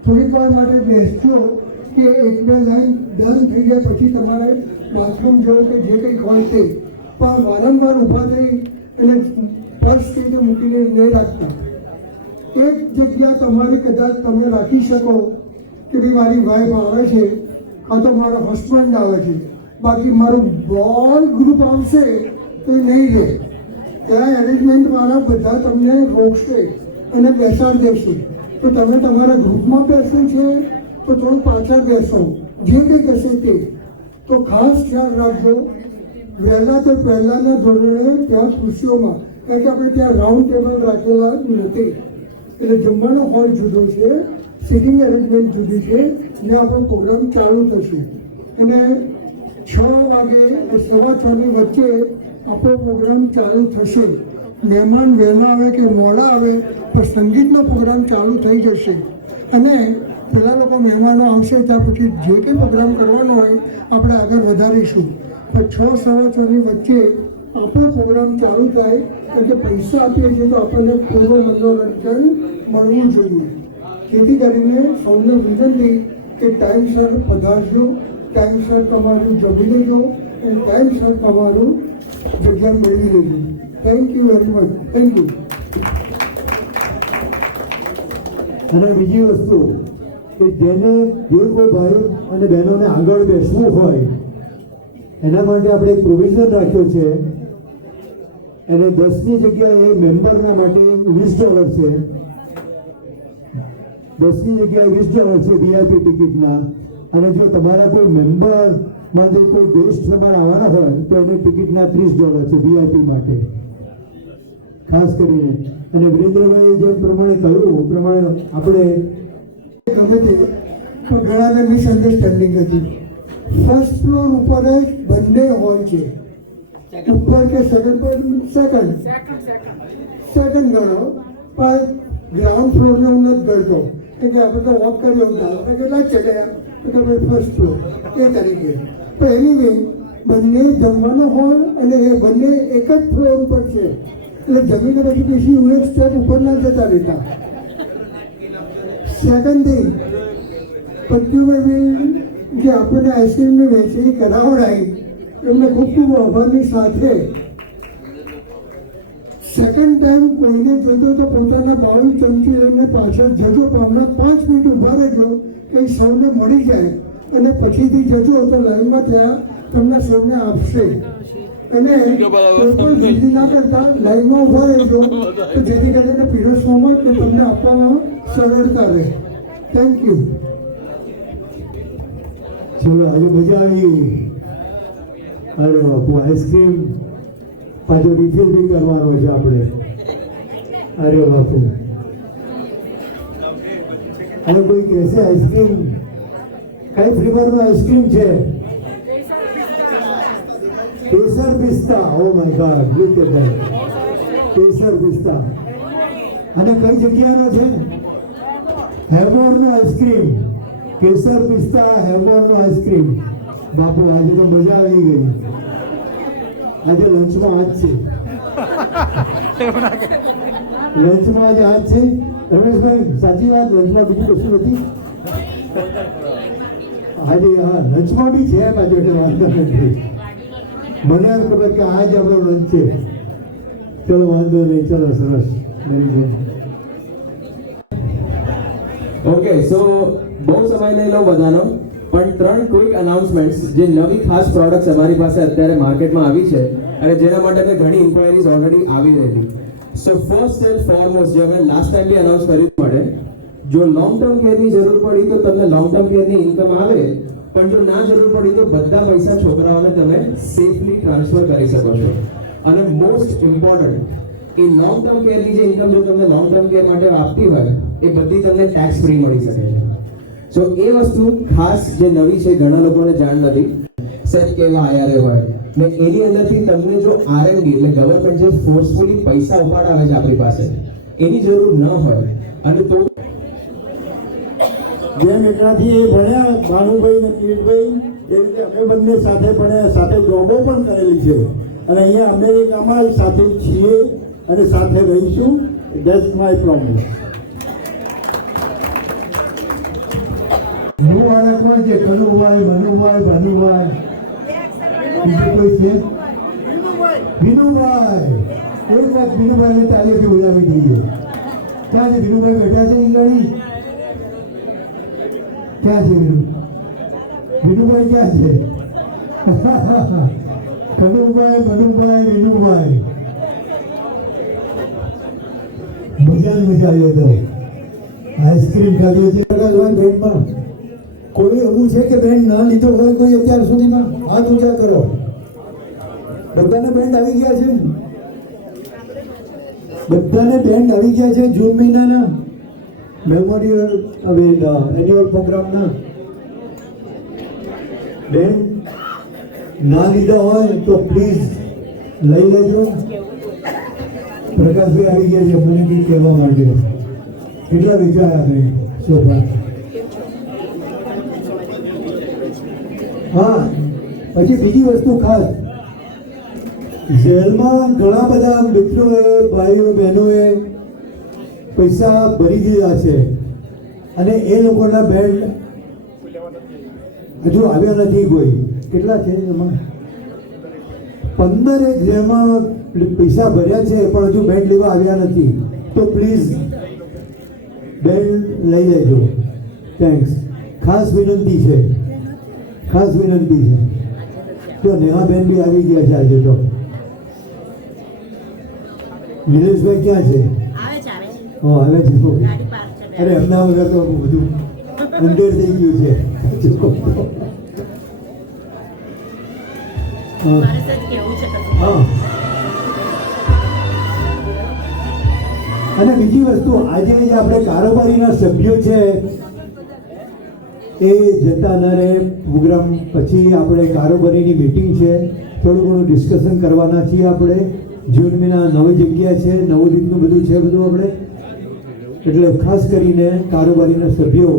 થોડીક વાર માટે બેસજો કે એક બે લાઈન ડન થઈ જાય પછી તમારે બાથરૂમ જવું કે જે કંઈક હોય તે. પણ વારંવાર ઊભા થઈ અને પર્સ કઈ રીતે મૂકીને નહીં રાખતા. એક જગ્યા તમારી કદાચ તમે રાખી શકો કે ભાઈ મારી વાઈફ આવે છે કાં તો મારો હસબન્ડ આવે છે, બાકી મારું બોલ ગ્રુપ આવશે તો એ નહીં રહે. ત્યાં એરેન્જમેન્ટવાળા બધા તમને રોકશે અને બેસાડી દેશે. તો તમે તમારા ગ્રુપમાં બેસવું છે તો થોડું પાછળ બેસો, જે કંઈ કહેશે તે. તો ખાસ ખ્યાલ રાખજો, વહેલા તો પહેલાંના ધોરણે ત્યાં ખુરશીઓમાં, કારણ કે આપણે ત્યાં રાઉન્ડ ટેબલ રાખેલા નથી, એટલે જમવાનો હોલ જુદો છે, સિટિંગ એરેન્જમેન્ટ જુદી છે, ને આપણો પ્રોગ્રામ ચાલુ થશે. અને 6 વાગે 6:15 ની વચ્ચે આપણો પ્રોગ્રામ ચાલુ થશે. મહેમાન વહેલા આવે કે મોડા આવે પણ સંગીતનો પ્રોગ્રામ ચાલુ થઈ જશે. અને પેલા લોકો મહેમાનો આવશે ત્યાં પછી જે કંઈ પ્રોગ્રામ કરવાનો હોય આપણે આગળ વધારીશું. પણ 6-6:15 ની વચ્ચે આપણો પ્રોગ્રામ ચાલુ થાય, કારણ કે પૈસા આપીએ છીએ તો આપણને પૂરું મનોરંજન મળવું જોઈએ. જેથી કરીને સૌને વિનંતી કે ટાઈમસર પધારજો, ટાઈમસર તમારું જમી લેજો અને ટાઈમસર તમારું જગ્યા મેળવી લેજો. Thank you very much. Thank you. અને બીજી વસ્તુ કે જેને જે કોઈ ભાઈઓ અને બહેનોને આગળ બેસવું હોય એના માટે આપણે એક પ્રોવિઝન રાખ્યો છે. અને 10ની જગ્યાએ મેમ્બરના માટે $20 છે. 10ની જગ્યાએ $20 છે VIP ટિકિટના. અને જો તમારા કોઈ મેમ્બરમાં જે કોઈ ગેસ્ટ તમારે આવવાના હોય તો એની ટિકિટના $30 છે VIP માટે ખાસ કરીને. અને વિરેન્દ્રભાઈ જે પ્રમાણે કહ્યું પ્રમાણે આપણે ગમે તે પણ ઘણાને મિસઅન્ડરસ્ટેન્ડિંગ હતી. ફર્સ્ટ ફ્લોર ઉપર જ બંને હોલ છે. ઉપર કે સેકન્ડ ગણો, પણ ગ્રાઉન્ડ ફ્લોરને હું નથી ગણતો, કે આપણે તો વોક કરી હતા, આપણે કેટલા જ ચડ્યા તો તમે ફર્સ્ટ ફ્લોર એ તરીકે. પણ એનીવે બંને જમવાનો હોલ અને એ બંને એક જ ફ્લોર ઉપર છે, એટલે જમીને પછી બેસી હું એક સ્ટેપ ઉપર ના જતા રહેતા. સેકન્ડ થિંગ, પત્યુભાઈ જે આપણને આઈસ્ક્રીમની વહેંચણી કરાવડાવી એમને ખૂબ ખૂબ આભારની સાથે સેકન્ડ ટાઈમ કોઈને જોતો તો પોતાના બાઉલ ચમચી લઈને પાછળ જજો, પણ હમણાં 5 મિનિટ ઊભા રહેજો કે સૌને મળી જાય અને પછીથી જજો તો લાઈનમાં ત્યાં તમને સૌને આપશે. અને કોઈ પણ જીદી ના કરતા લાઈનમાં ઊભા રહેજો તો જેથી કરીને પીરસવામાં કે તમને આપવામાં સરળતા રહે. Thank you. ચલો આજે મજા આવી. અરે બાપુ આઈસ્ક્રીમ પાછો રિફિલ બી કરવાનો છે આપણે. અરે બાપુ અને કોઈ કહેશે આઈસ્ક્રીમ કઈ ફ્લેવરનો આઈસ્ક્રીમ છે? કેસર પિસ્તા. Oh my god, look at that. કેસર પિસ્તા. અને કઈ જગ્યાનો છે? હેવમોરનો આઈસ્ક્રીમ. કેસર પિસ્તા હેવમોરનો આઈસ્ક્રીમ. બાપુ આજે તો મજા આવી ગઈ. આજે લંચમાં આજ છે. લંચમાં આજે આજ છે. રમેશભાઈ સાચી વાત, લંચમાં બીજું કશું નથી આજે. હા, લંચમાં બી છે પાછું, એટલે વાંધો નથી. મને એમ ખબર કે આજ આપણો લંચ છે. ચલો વાંધો નહીં. ચલો સરસ, વેરી ગુડ. ઓકે, સો બહુ સમય નહીં લો બધાનો, પણ 3 ક્વિક અનાઉન્સમેન્ટ્સ જે નવી ખાસ પ્રોડક્ટ્સ અમારી પાસે અત્યારે માર્કેટમાં આવી છે અને જેના માટે મેં ઘણી ઇન્ક્વાયરીઝ ઓલરેડી આવી રહેલી. સો ફર્સ્ટ એન્ડ ફોરમોસ્ટ જે અમે લાસ્ટ ટાઈમ બી અનાઉન્સ કર્યું માટે, જો લોંગ ટર્મ કેરની જરૂર પડી તો તમને લોંગ ટર્મ કેરની ઇન્કમ આવે, પણ જો ના જરૂર પડી તો બધા પૈસા છોકરાઓને તમે સેફલી ટ્રાન્સફર કરી શકો છો. અને મોસ્ટ ઇમ્પોર્ટન્ટ, એ લોંગ ટર્મ કેરની જે ઇન્કમ જો તમને લોંગ ટર્મ કેર માટે આપતી હોય એ બધી તમને ટેક્સ ફ્રી મળી શકે છે. સો એ વસ્તુ ખાસ જે નવી છે, ઘણા લોકોને જાણ નથી. સેટ કેવા IRA હોય ને એની અંદરથી તમને જો RMD એટલે ગવર્મેન્ટ જે ફોર્સફુલી પૈસા ઉપાડાવે છે આપણી પાસે, એની જરૂર ન હોય. અને તો જેમ એટલાથી એ ભણ્યા ભાનુભાઈ ને કિરીટભાઈ, એ રીતે અમે બંને સાથે ભણ્યા, સાથે જોબો પણ કરેલી છે અને અહીંયા અમેરિકામાં સાથે છીએ અને સાથે રહીશું. That's my promise. વાળા કોણ છે? કનુભાઈ, મનુભાઈ, ભાનુભાઈ, બીજું કોઈ છે? વિનુભાઈ. એક વાત વિનુભાઈને તાલીઓથી બોલાવી દઈએ. ક્યાં છે વિનુભાઈ? બેઠા છે ગાડી? ક્યાં છે વિનુભાઈ? ક્યાં છે? કનુભાઈ, મનુભાઈ, વિનુભાઈ. મજા આવી તો આઈસ્ક્રીમ ખાધી છે પ્રકાશભાઈ બેન્ડમાં કોઈ એવું છે કે બેન્ડ ના લીધો હોય કોઈ અત્યાર સુધીમાં? હાથ ઊંચા કરો. બધાને બેન્ડ આવી ગયા છે? બધાને બેન્ડ આવી ગયા છે જૂન મહિનાના મેમોરિયલ એન્યુઅલ પ્રોગ્રામના? બેન્ડ ના લીધા હોય તો પ્લીઝ લઈ લેજો. પ્રકાશભાઈ આવી ગયા છે મને કંઈક કહેવા માટે. કેટલા વિચાર આપે સોફા? હા, પછી બીજી વસ્તુ ખાસ, જેલમાં ઘણા બધા મિત્રોએ, ભાઈઓ બહેનોએ પૈસા ભરી દીધા છે અને એ લોકોના બેન્ડ હજુ આવ્યા નથી. કોઈ કેટલા છે એમાં? 15 જેમાં પૈસા ભર્યા છે પણ હજુ બેન્ડ લેવા આવ્યા નથી. તો પ્લીઝ બેન્ડ લઈ લેજો. થેન્ક્સ. ખાસ વિનંતી છે, ખાસ વિનંતી છે. તો નેહાબેન બી આવી ગયા છે આજે. તો નિલેશભાઈ ક્યાં છે? હા, આવે છે. અરે એમના વગર તો બધું અંદર થઈ ગયું છે. હા, અને બીજી વસ્તુ, આજે જે આપણે કારોબારીના સભ્યો છે એ જતા ન રહે. પ્રોગ્રામ પછી આપણે કારોબારીની મીટિંગ છે, થોડું ઘણું ડિસ્કશન કરવાના છીએ આપણે. જૂન મહિના નવી જગ્યા છે, નવું રીતનું બધું છે બધું આપણે, એટલે ખાસ કરીને કારોબારીના સભ્યો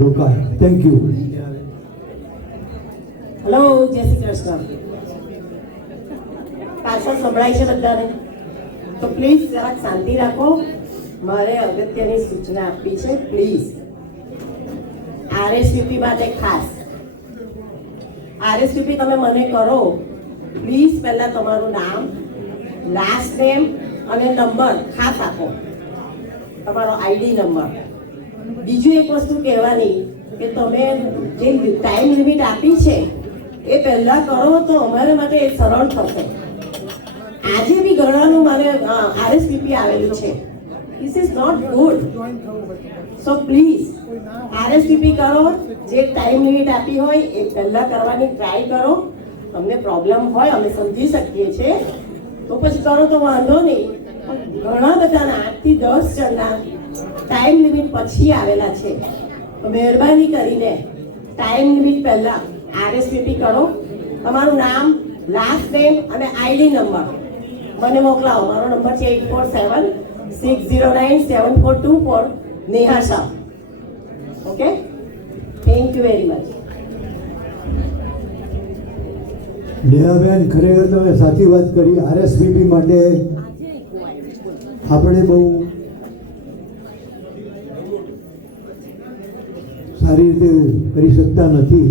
રોકાય. Thank you. હેલો, જય શ્રી કૃષ્ણ. પાછળ સંભળાય છે બધાને? તો પ્લીઝ જરાક શાંતિ રાખો. મારે અગત્યની સૂચના આપવી છે. પ્લીઝ આરએસવીપી માટે ખાસ આરએસવીપી તમે મને કરો. પ્લીઝ પહેલાં તમારું નામ, લાસ્ટ નેમ અને નંબર ખાસ આપો, તમારો આઈડી નંબર. બીજું એક વસ્તુ કહેવાની કે તમે જે ટાઈમ લિમિટ આપી છે એ પહેલાં કરો તો અમારા માટે એ સરળ થશે. આજે બી ઘણાનું મારે આરએસવીપી આવેલું છે. This is not good. So please RSVP કરો. જે ટાઈમ લિમિટ આપી હોય એ પહેલાં કરવાની ટ્રાય કરો. તમને પ્રોબ્લેમ હોય અમે સમજી શકીએ છીએ, તો પછી કરો તો વાંધો નહીં. ઘણા બધાના 8 થી 10 જણના ટાઈમ લિમિટ પછી આવેલા છે. તો મહેરબાની કરીને ટાઈમ લિમિટ પહેલાં આરએસવીપી કરો. તમારું નામ, લાસ્ટ નેમ અને આઈડી નંબર મને મોકલાવો. મારો નંબર છે 8476097424, Neha Shah. Okay, thank you very much. Nehaben, ખરેખર તમે સાચી વાત કરી. આરએસવીપી માટે આપણે બહુ સારી રીતે કરી શકતા નથી.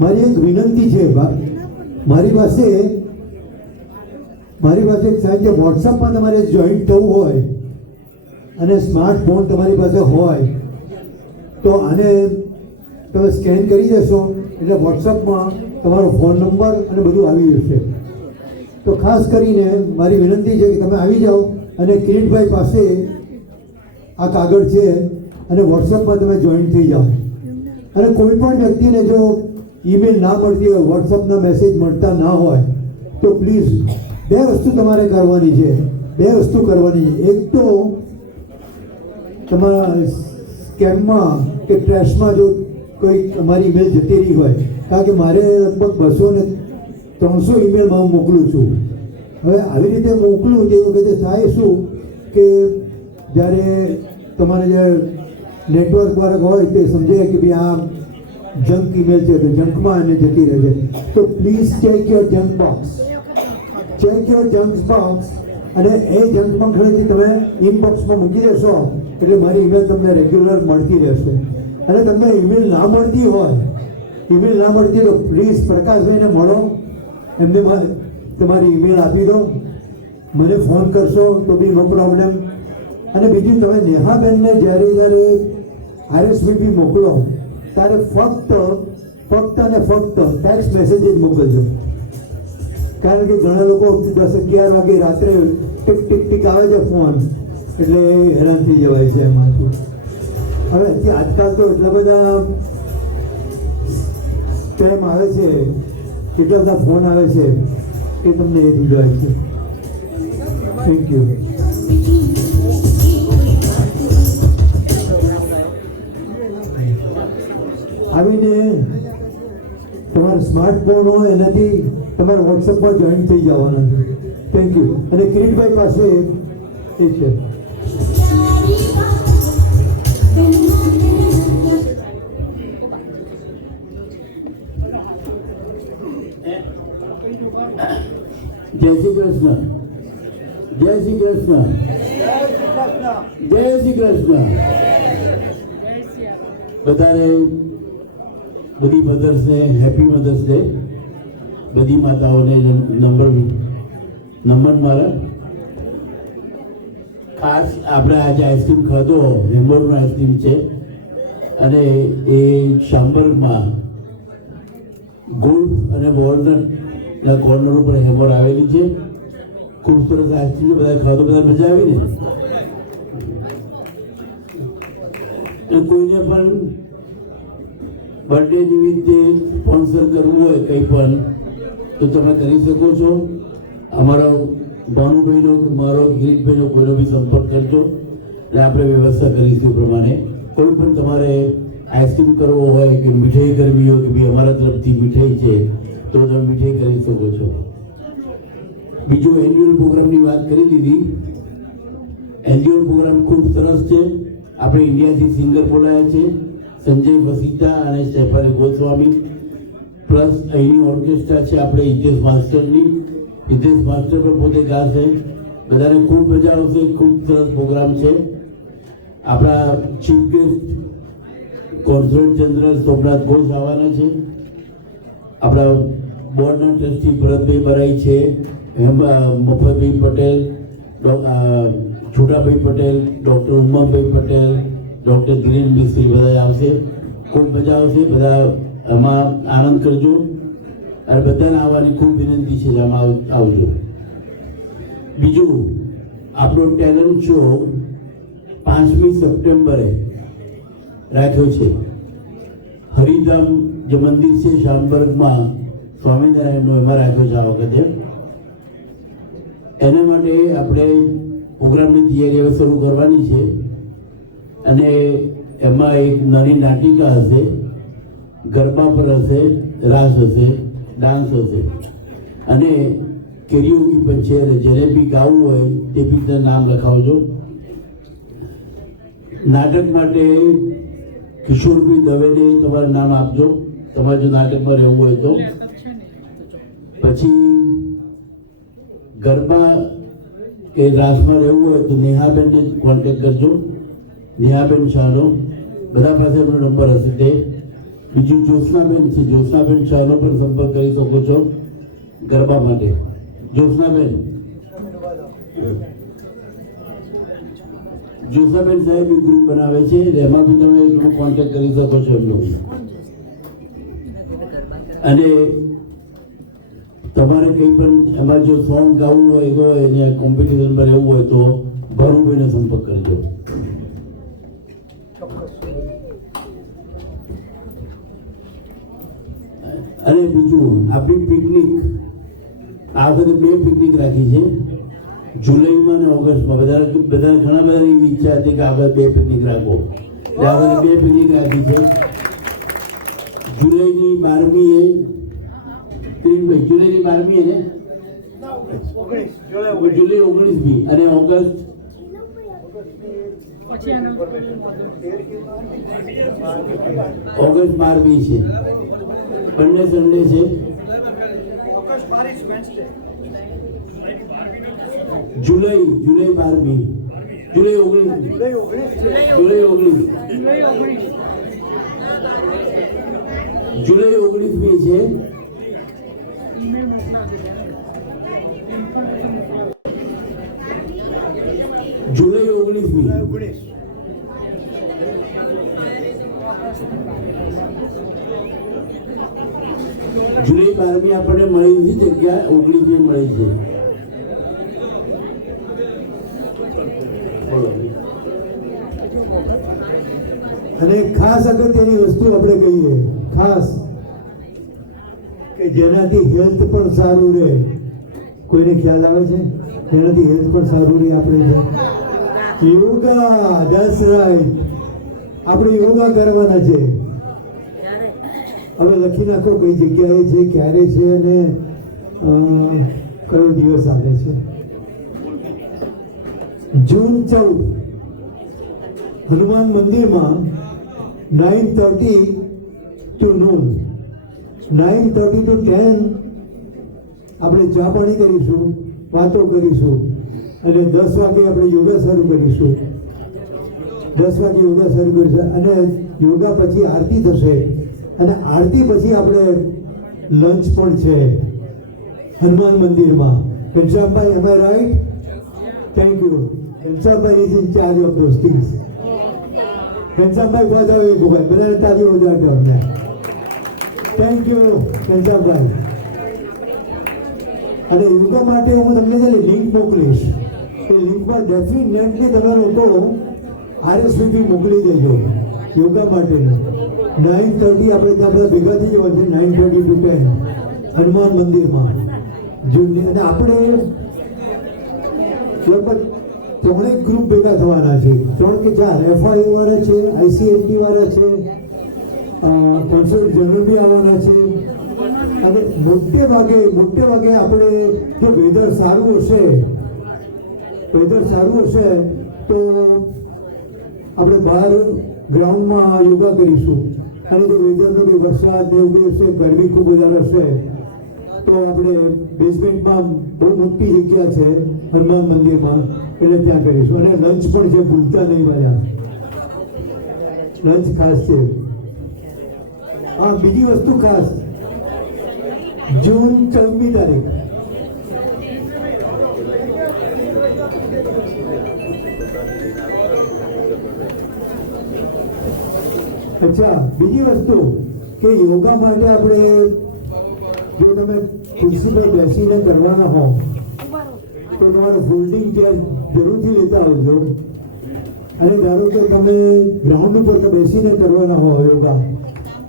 મારી એક વિનંતી છે, મારી પાસે સાહેબ કે વોટ્સઅપમાં તમારે જોઈન્ટ થવું હોય અને સ્માર્ટફોન તમારી પાસે હોય તો આને તમે સ્કેન કરી દેશો એટલે વોટ્સઅપમાં તમારો ફોન નંબર અને બધું આવી જશે. તો ખાસ કરીને મારી વિનંતી છે કે તમે આવી જાઓ અને કિરીટભાઈ પાસે આ કાગળ છે અને વોટ્સઅપમાં તમે જોઈન્ટ થઈ જાઓ. અને કોઈ પણ વ્યક્તિને જો ઈમેલ ના મળતી હોય, વોટ્સઅપના મેસેજ મળતા ના હોય તો પ્લીઝ 2 વસ્તુ તમારે કરવાની છે. 2 વસ્તુ કરવાની છે. એક તો તમારા સ્કેમમાં કે ટ્રેશમાં જો કોઈ તમારી ઈમેલ જતી રહી હોય, કારણ કે મારે લગભગ 200 ને 300 ઈમેલ હું મોકલું છું. હવે આવી રીતે મોકલું તે વખતે થાય શું કે જ્યારે તમારે જે નેટવર્ક વર્ક હોય તે સમજે કે ભાઈ આ જંક ઈમેલ છે તો જંકમાં એને જતી રહે છે. તો please check your junk box, check your junk box. અને એ જંક બોક્સથી તમે ઇનબોક્સમાં મૂકી દેશો એટલે મારી ઈમેલ તમને રેગ્યુલર મળતી રહેશે. અને તમને ઈમેલ ના મળતી હોય, ઈમેલ ના મળતી તો પ્લીઝ પ્રકાશભાઈને મળો, એમને તમારી ઈમેલ આપી દો, મને ફોન કરશો તો બી નો પ્રોબ્લેમ. અને બીજું, તમે નેહાબેનને જ્યારે આરએસવીપી મોકલો ત્યારે ફક્ત અને ફક્ત ટેક્સ્ટ મેસેજ જ મોકલજો. કારણ કે ઘણા લોકો 10-11 વાગે રાત્રે ટીક ટીક ટીક આવે છે ફોન, એટલે હેરાન થઈ જવાય છે એમાંથી. હવે આજકાલ તો એટલા બધા ટાઈમ આવે છે, કેટલા બધા ફોન આવે છે એ તમને એ થઈ જાય છે. Thank you. આવીને તમારો સ્માર્ટફોન હોય એનાથી તમારે વોટ્સઅપમાં જોઈન થઈ જવાના છે. Thank you. અને કિરીટભાઈ પાસે એ છે. જય શ્રી કૃષ્ણ. જય શ્રી કૃષ્ણ. જય શ્રી કૃષ્ણ. બધાને બધી મધર્સને હેપી મધર્સ ડે. બધી માતાઓને નમન મારા. ખાસ આપણે આજે આઈસ્ક્રીમ ખાધો, હેમ્બોર્ગનો આઈસ્ક્રીમ છે, અને એ શાંબર્ગમાં ગોલ્ડ અને વોલનટના કોર્નર ઉપર હેમ્બોર્ગ આવેલી છે. ખૂબ સરસ આઈસ્ક્રીમ, બધા ખાધો, બધા મજા આવી ને. કોઈને પણ બર્થડે નિમિત્તે સ્પોન્સર કરવું હોય કંઈ પણ તો તમે કરી શકો છો. અમારો ભાનુભાઈનો કે મારો ગિરીશભાઈનો કોઈનો બી સંપર્ક કરજો એટલે આપણે વ્યવસ્થા કરીશું. પ્રમાણે કોઈ પણ તમારે આઈસ્ક્રીમ કરવો હોય કે મીઠાઈ કરવી હોય કે ભાઈ અમારા તરફથી મીઠાઈ છે તો તમે મીઠાઈ કરી શકો છો. બીજું એન્યુઅલ પ્રોગ્રામની વાત કરી દીધી. એન્યુઅલ પ્રોગ્રામ ખૂબ સરસ છે. આપણે ઇન્ડિયાથી સિંગર બોલાયા છે, સંજય વસીતા અને સૈફાલી ગોસ્વામી, પ્લસ અહીંની ઓર્કેસ્ટ્રા છે આપણે હિતેશ માસ્ટરની. હિતેશ માસ્ટર પણ પોતે ગાશે. બધાને ખૂબ મજા આવશે. ખૂબ સરસ પ્રોગ્રામ છે. આપણા ચીફ ગેસ્ટ કોન્સુલેટ જનરલ સોમનાથ ઘોષ આવવાના છે. આપણા બોર્ડના ટ્રસ્ટી ભરતભાઈ બરાઈ છે, મફતભાઈ પટેલ, છોટાભાઈ પટેલ, ડૉક્ટર ઉમાભાઈ પટેલ, ડૉક્ટર ધીરેન મિસ્ત્રી બધા આવશે. ખૂબ મજા આવશે. બધા આમાં આનંદ કરજો અને બધાને આવવાની ખૂબ વિનંતી છે. આમાં આવજો. બીજું આપણો ટેલેન્ટ શો 5મી સપ્ટેમ્બરે રાખ્યો છે. હરિધામ જે મંદિર છે શામબર્ગમાં સ્વામિનારાયણનું, એમાં રાખ્યો છે આ વખતે. એના માટે આપણે પ્રોગ્રામની તૈયારી હવે શરૂ કરવાની છે અને એમાં એક નાની નાટિકા હશે, ગરબા પર હશે, રાસ હશે, ડાન્સ હશે અને કેરીઓકી પણ છે. જેને બી ગાવું હોય તે બી નામ લખાવજો. નાટક માટે કિશોરભાઈ દવેને તમારું નામ આપજો, તમારે જો નાટકમાં રહેવું હોય તો. પછી ગરબા કે રાસમાં રહેવું હોય તો નેહાબેનને કોન્ટેક્ટ કરજો. નેહાબેન શાહનો બધા પાસે એમનો નંબર હશે તે. બીજું જ્યોત્સનાબેન છે, જ્યોત્સનાબેન શાહનો પણ સંપર્ક કરી શકો છો ગરબા માટે. જ્યોત્સનાબેન સાહેબ ગ્રુપ બનાવે છે, એમાં બી તમે કોન્ટેક્ટ કરી શકો છો એમનો. અને તમારે કંઈ પણ એમાં જો સોંગ ગાવું હોય એને કોમ્પિટિશનમાં રહેવું હોય તો ભરુભાઈને સંપર્ક કરજો. અને બીજું આપણી પિકનિક આ વખતે 2 પિકનિક રાખી છે, જુલાઈમાં અને ઓગસ્ટમાં. બધાને ઘણા બધાની એવી ઈચ્છા હતી કે આગળ 2 પિકનિક રાખો, એટલે આ વખતે 2 પિકનિક રાખી છે. જુલાઈની 12મીએ જુલાઈની 12મી ને જુલાઈ 19મી અને ઓગસ્ટ ઓગસ્ટ 12મી છે. બંને સન્ડે છે. જુલાઈ 12મી, જુલાઈ 19મી, જુલાઈ 19મી છે. જુલાઈ 19મી. જુલાઈ 12મી આપણને મળી હતી જગ્યા, 19મી મળી છે. અને ખાસ અગત્યની વસ્તુ આપણે કહીએ, ખાસ કે જેનાથી હેલ્થ પણ સારું રહે. કોઈને ખ્યાલ આવે છે જેનાથી હેલ્થ પણ સારું રહે? આપણે યોગા, ધેટ્સ રાઈટ. આપણે યોગા કરવાના છે. હવે લખી નાખો કઈ જગ્યાએ છે, ક્યારે છે અને કયો દિવસ આવે છે. જૂન 14 હનુમાન મંદિરમાં 9:30 to noon, 9:30 to 10 આપણે ચા પાણી કરીશું, વાતો કરીશું અને 10 વાગે આપણે યોગા શરૂ કરીશું. 10 વાગે યોગા શરૂ કરીશું અને યોગા પછી આરતી થશે અને આરતી પછી આપણે લંચ પણ છે હનુમાન મંદિરમાં. ઘનશ્યામભાઈ, am I right? Thank you. Ghanshyambhai is in charge of those things. ઘનશ્યામભાઈ બજાવો એક વખત, બધાને તાલીઓ વજાવજો અમને. થેન્ક યુ ઘનશ્યામભાઈ. અને યોગા માટે હું તમને છે ને લિંક મોકલીશ. એ લિંકમાં ડેફિનેટલી તમે લોકો RSVP મોકલી દેજો યોગા માટેનું. 9:30 આપણે ત્યાં બધા ભેગા થઈ જવા છે. 9:30 to 10 હનુમાન મંદિરમાં જૂનની. અને આપણે લગભગ 3 ગ્રુપ ભેગા થવાના છે, 3 કે 4. FI વાળા છે, ICMT વાળા છે, કોન્સલ જનરલ બી આવવાના છે. અને મોટે ભાગે આપણે જો વેધર સારું હશે તો આપણે બહાર ગ્રાઉન્ડમાં યોગા કરીશું. અને જો વેધરનો બી વરસાદ ને એવું હશે, ગરમી ખૂબ વધારે હશે તો આપણે બેઝમેન્ટમાં બહુ મોટી જગ્યા છે હનુમાન મંદિરમાં, એટલે ત્યાં કરીશું. અને લંચ પણ છે, ભૂલતા નહીં પાછા. લંચ ખાસ છે. હા, બીજી વસ્તુ ખાસ, જૂન 14મી તારીખ બીજી વસ્તુ કે યોગા માટે આપણે જો તમે ખુરશી પર બેસીને કરવાના હો તો તમારું ફોલ્ડિંગ ચેર જરૂરથી લેતા આવજો. અને ધારો કે તમે ગ્રાઉન્ડ ઉપર બેસીને કરવાના હો યોગા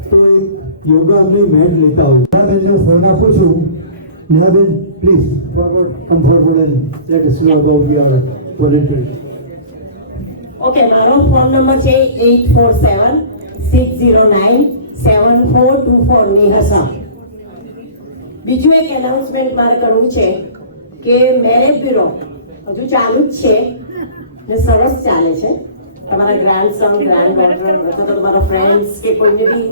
તો એક યોગા આપણી મેટ લેતા આવજો. નેહાબેનને ફોન આપું છું. Nehaben, please forward, come forward and let us know about your volunteer. Okay, મારો ફોન નંબર છે 8476097424 નેહસા. બીજું એક એનાઉન્સમેન્ટ મારે કરવું છે કે મેરેજ બ્યુરો હજુ ચાલુ જ છે ને સરસ ચાલે છે. તમારા ગ્રાન્ડસન, ગ્રાન્ડ ડોટર અથવા તો તમારા ફ્રેન્ડ્સ કે કોઈને બી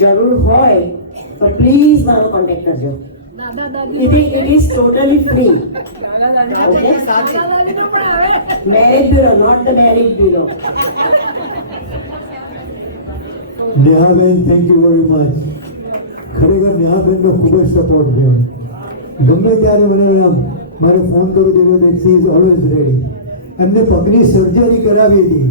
જરૂર હોય તો પ્લીઝ મારો કોન્ટેક્ટ કરજો. It is totally free. Okay? Marriage bureau, not the marriage bureau. Nehaben, thank you very much. ખરેખર નેહાબેનનો ખૂબ જ સપોર્ટ છે. ગમે ત્યારે મને મારે ફોન કરી દેવો that she is always ready. એમને પગની સર્જરી કરાવી હતી,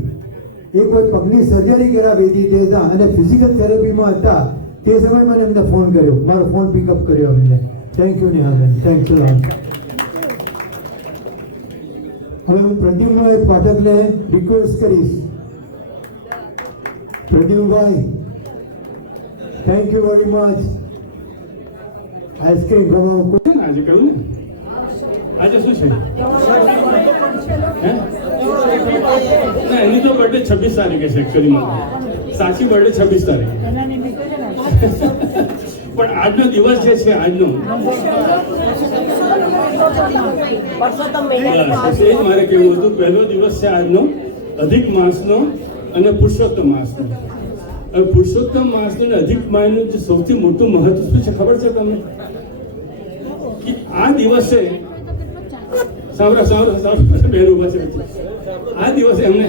એક વખત પગની સર્જરી કરાવી હતી તે હતા અને ફિઝિકલ થેરેપીમાં હતા તે સમયે મને એમને ફોન કર્યો, મારો ફોન પિકઅપ કર્યો એમને. Thank you Nehaben, thanks a lot. હવે હું પ્રદ્યુમ્નભાઈ પાઠકને રિક્વેસ્ટ કરીશ. Pradyumnabhai, thank you very much. Ice cream ખવાવો. આજે કહ્યું ને, આજે શું છે? ના, એની તો બર્થડે 26 તારીખે છે એકચ્યુઅલી. સાચી બર્થડે 26 તારીખે. પણ આજનો દિવસ જે છે આજનો, બસ એ જ મારે કહેવું હતું. પહેલો દિવસ છે આજનો અધિક માસનો અને પુરુષોત્તમ માસનો. હવે પુરુષોત્તમ માસનું અને અધિક માસનું જે સૌથી મોટું મહત્વ શું છે ખબર છે તમને? કે આ દિવસે બેન ઉભા છે. આ દિવસે એમને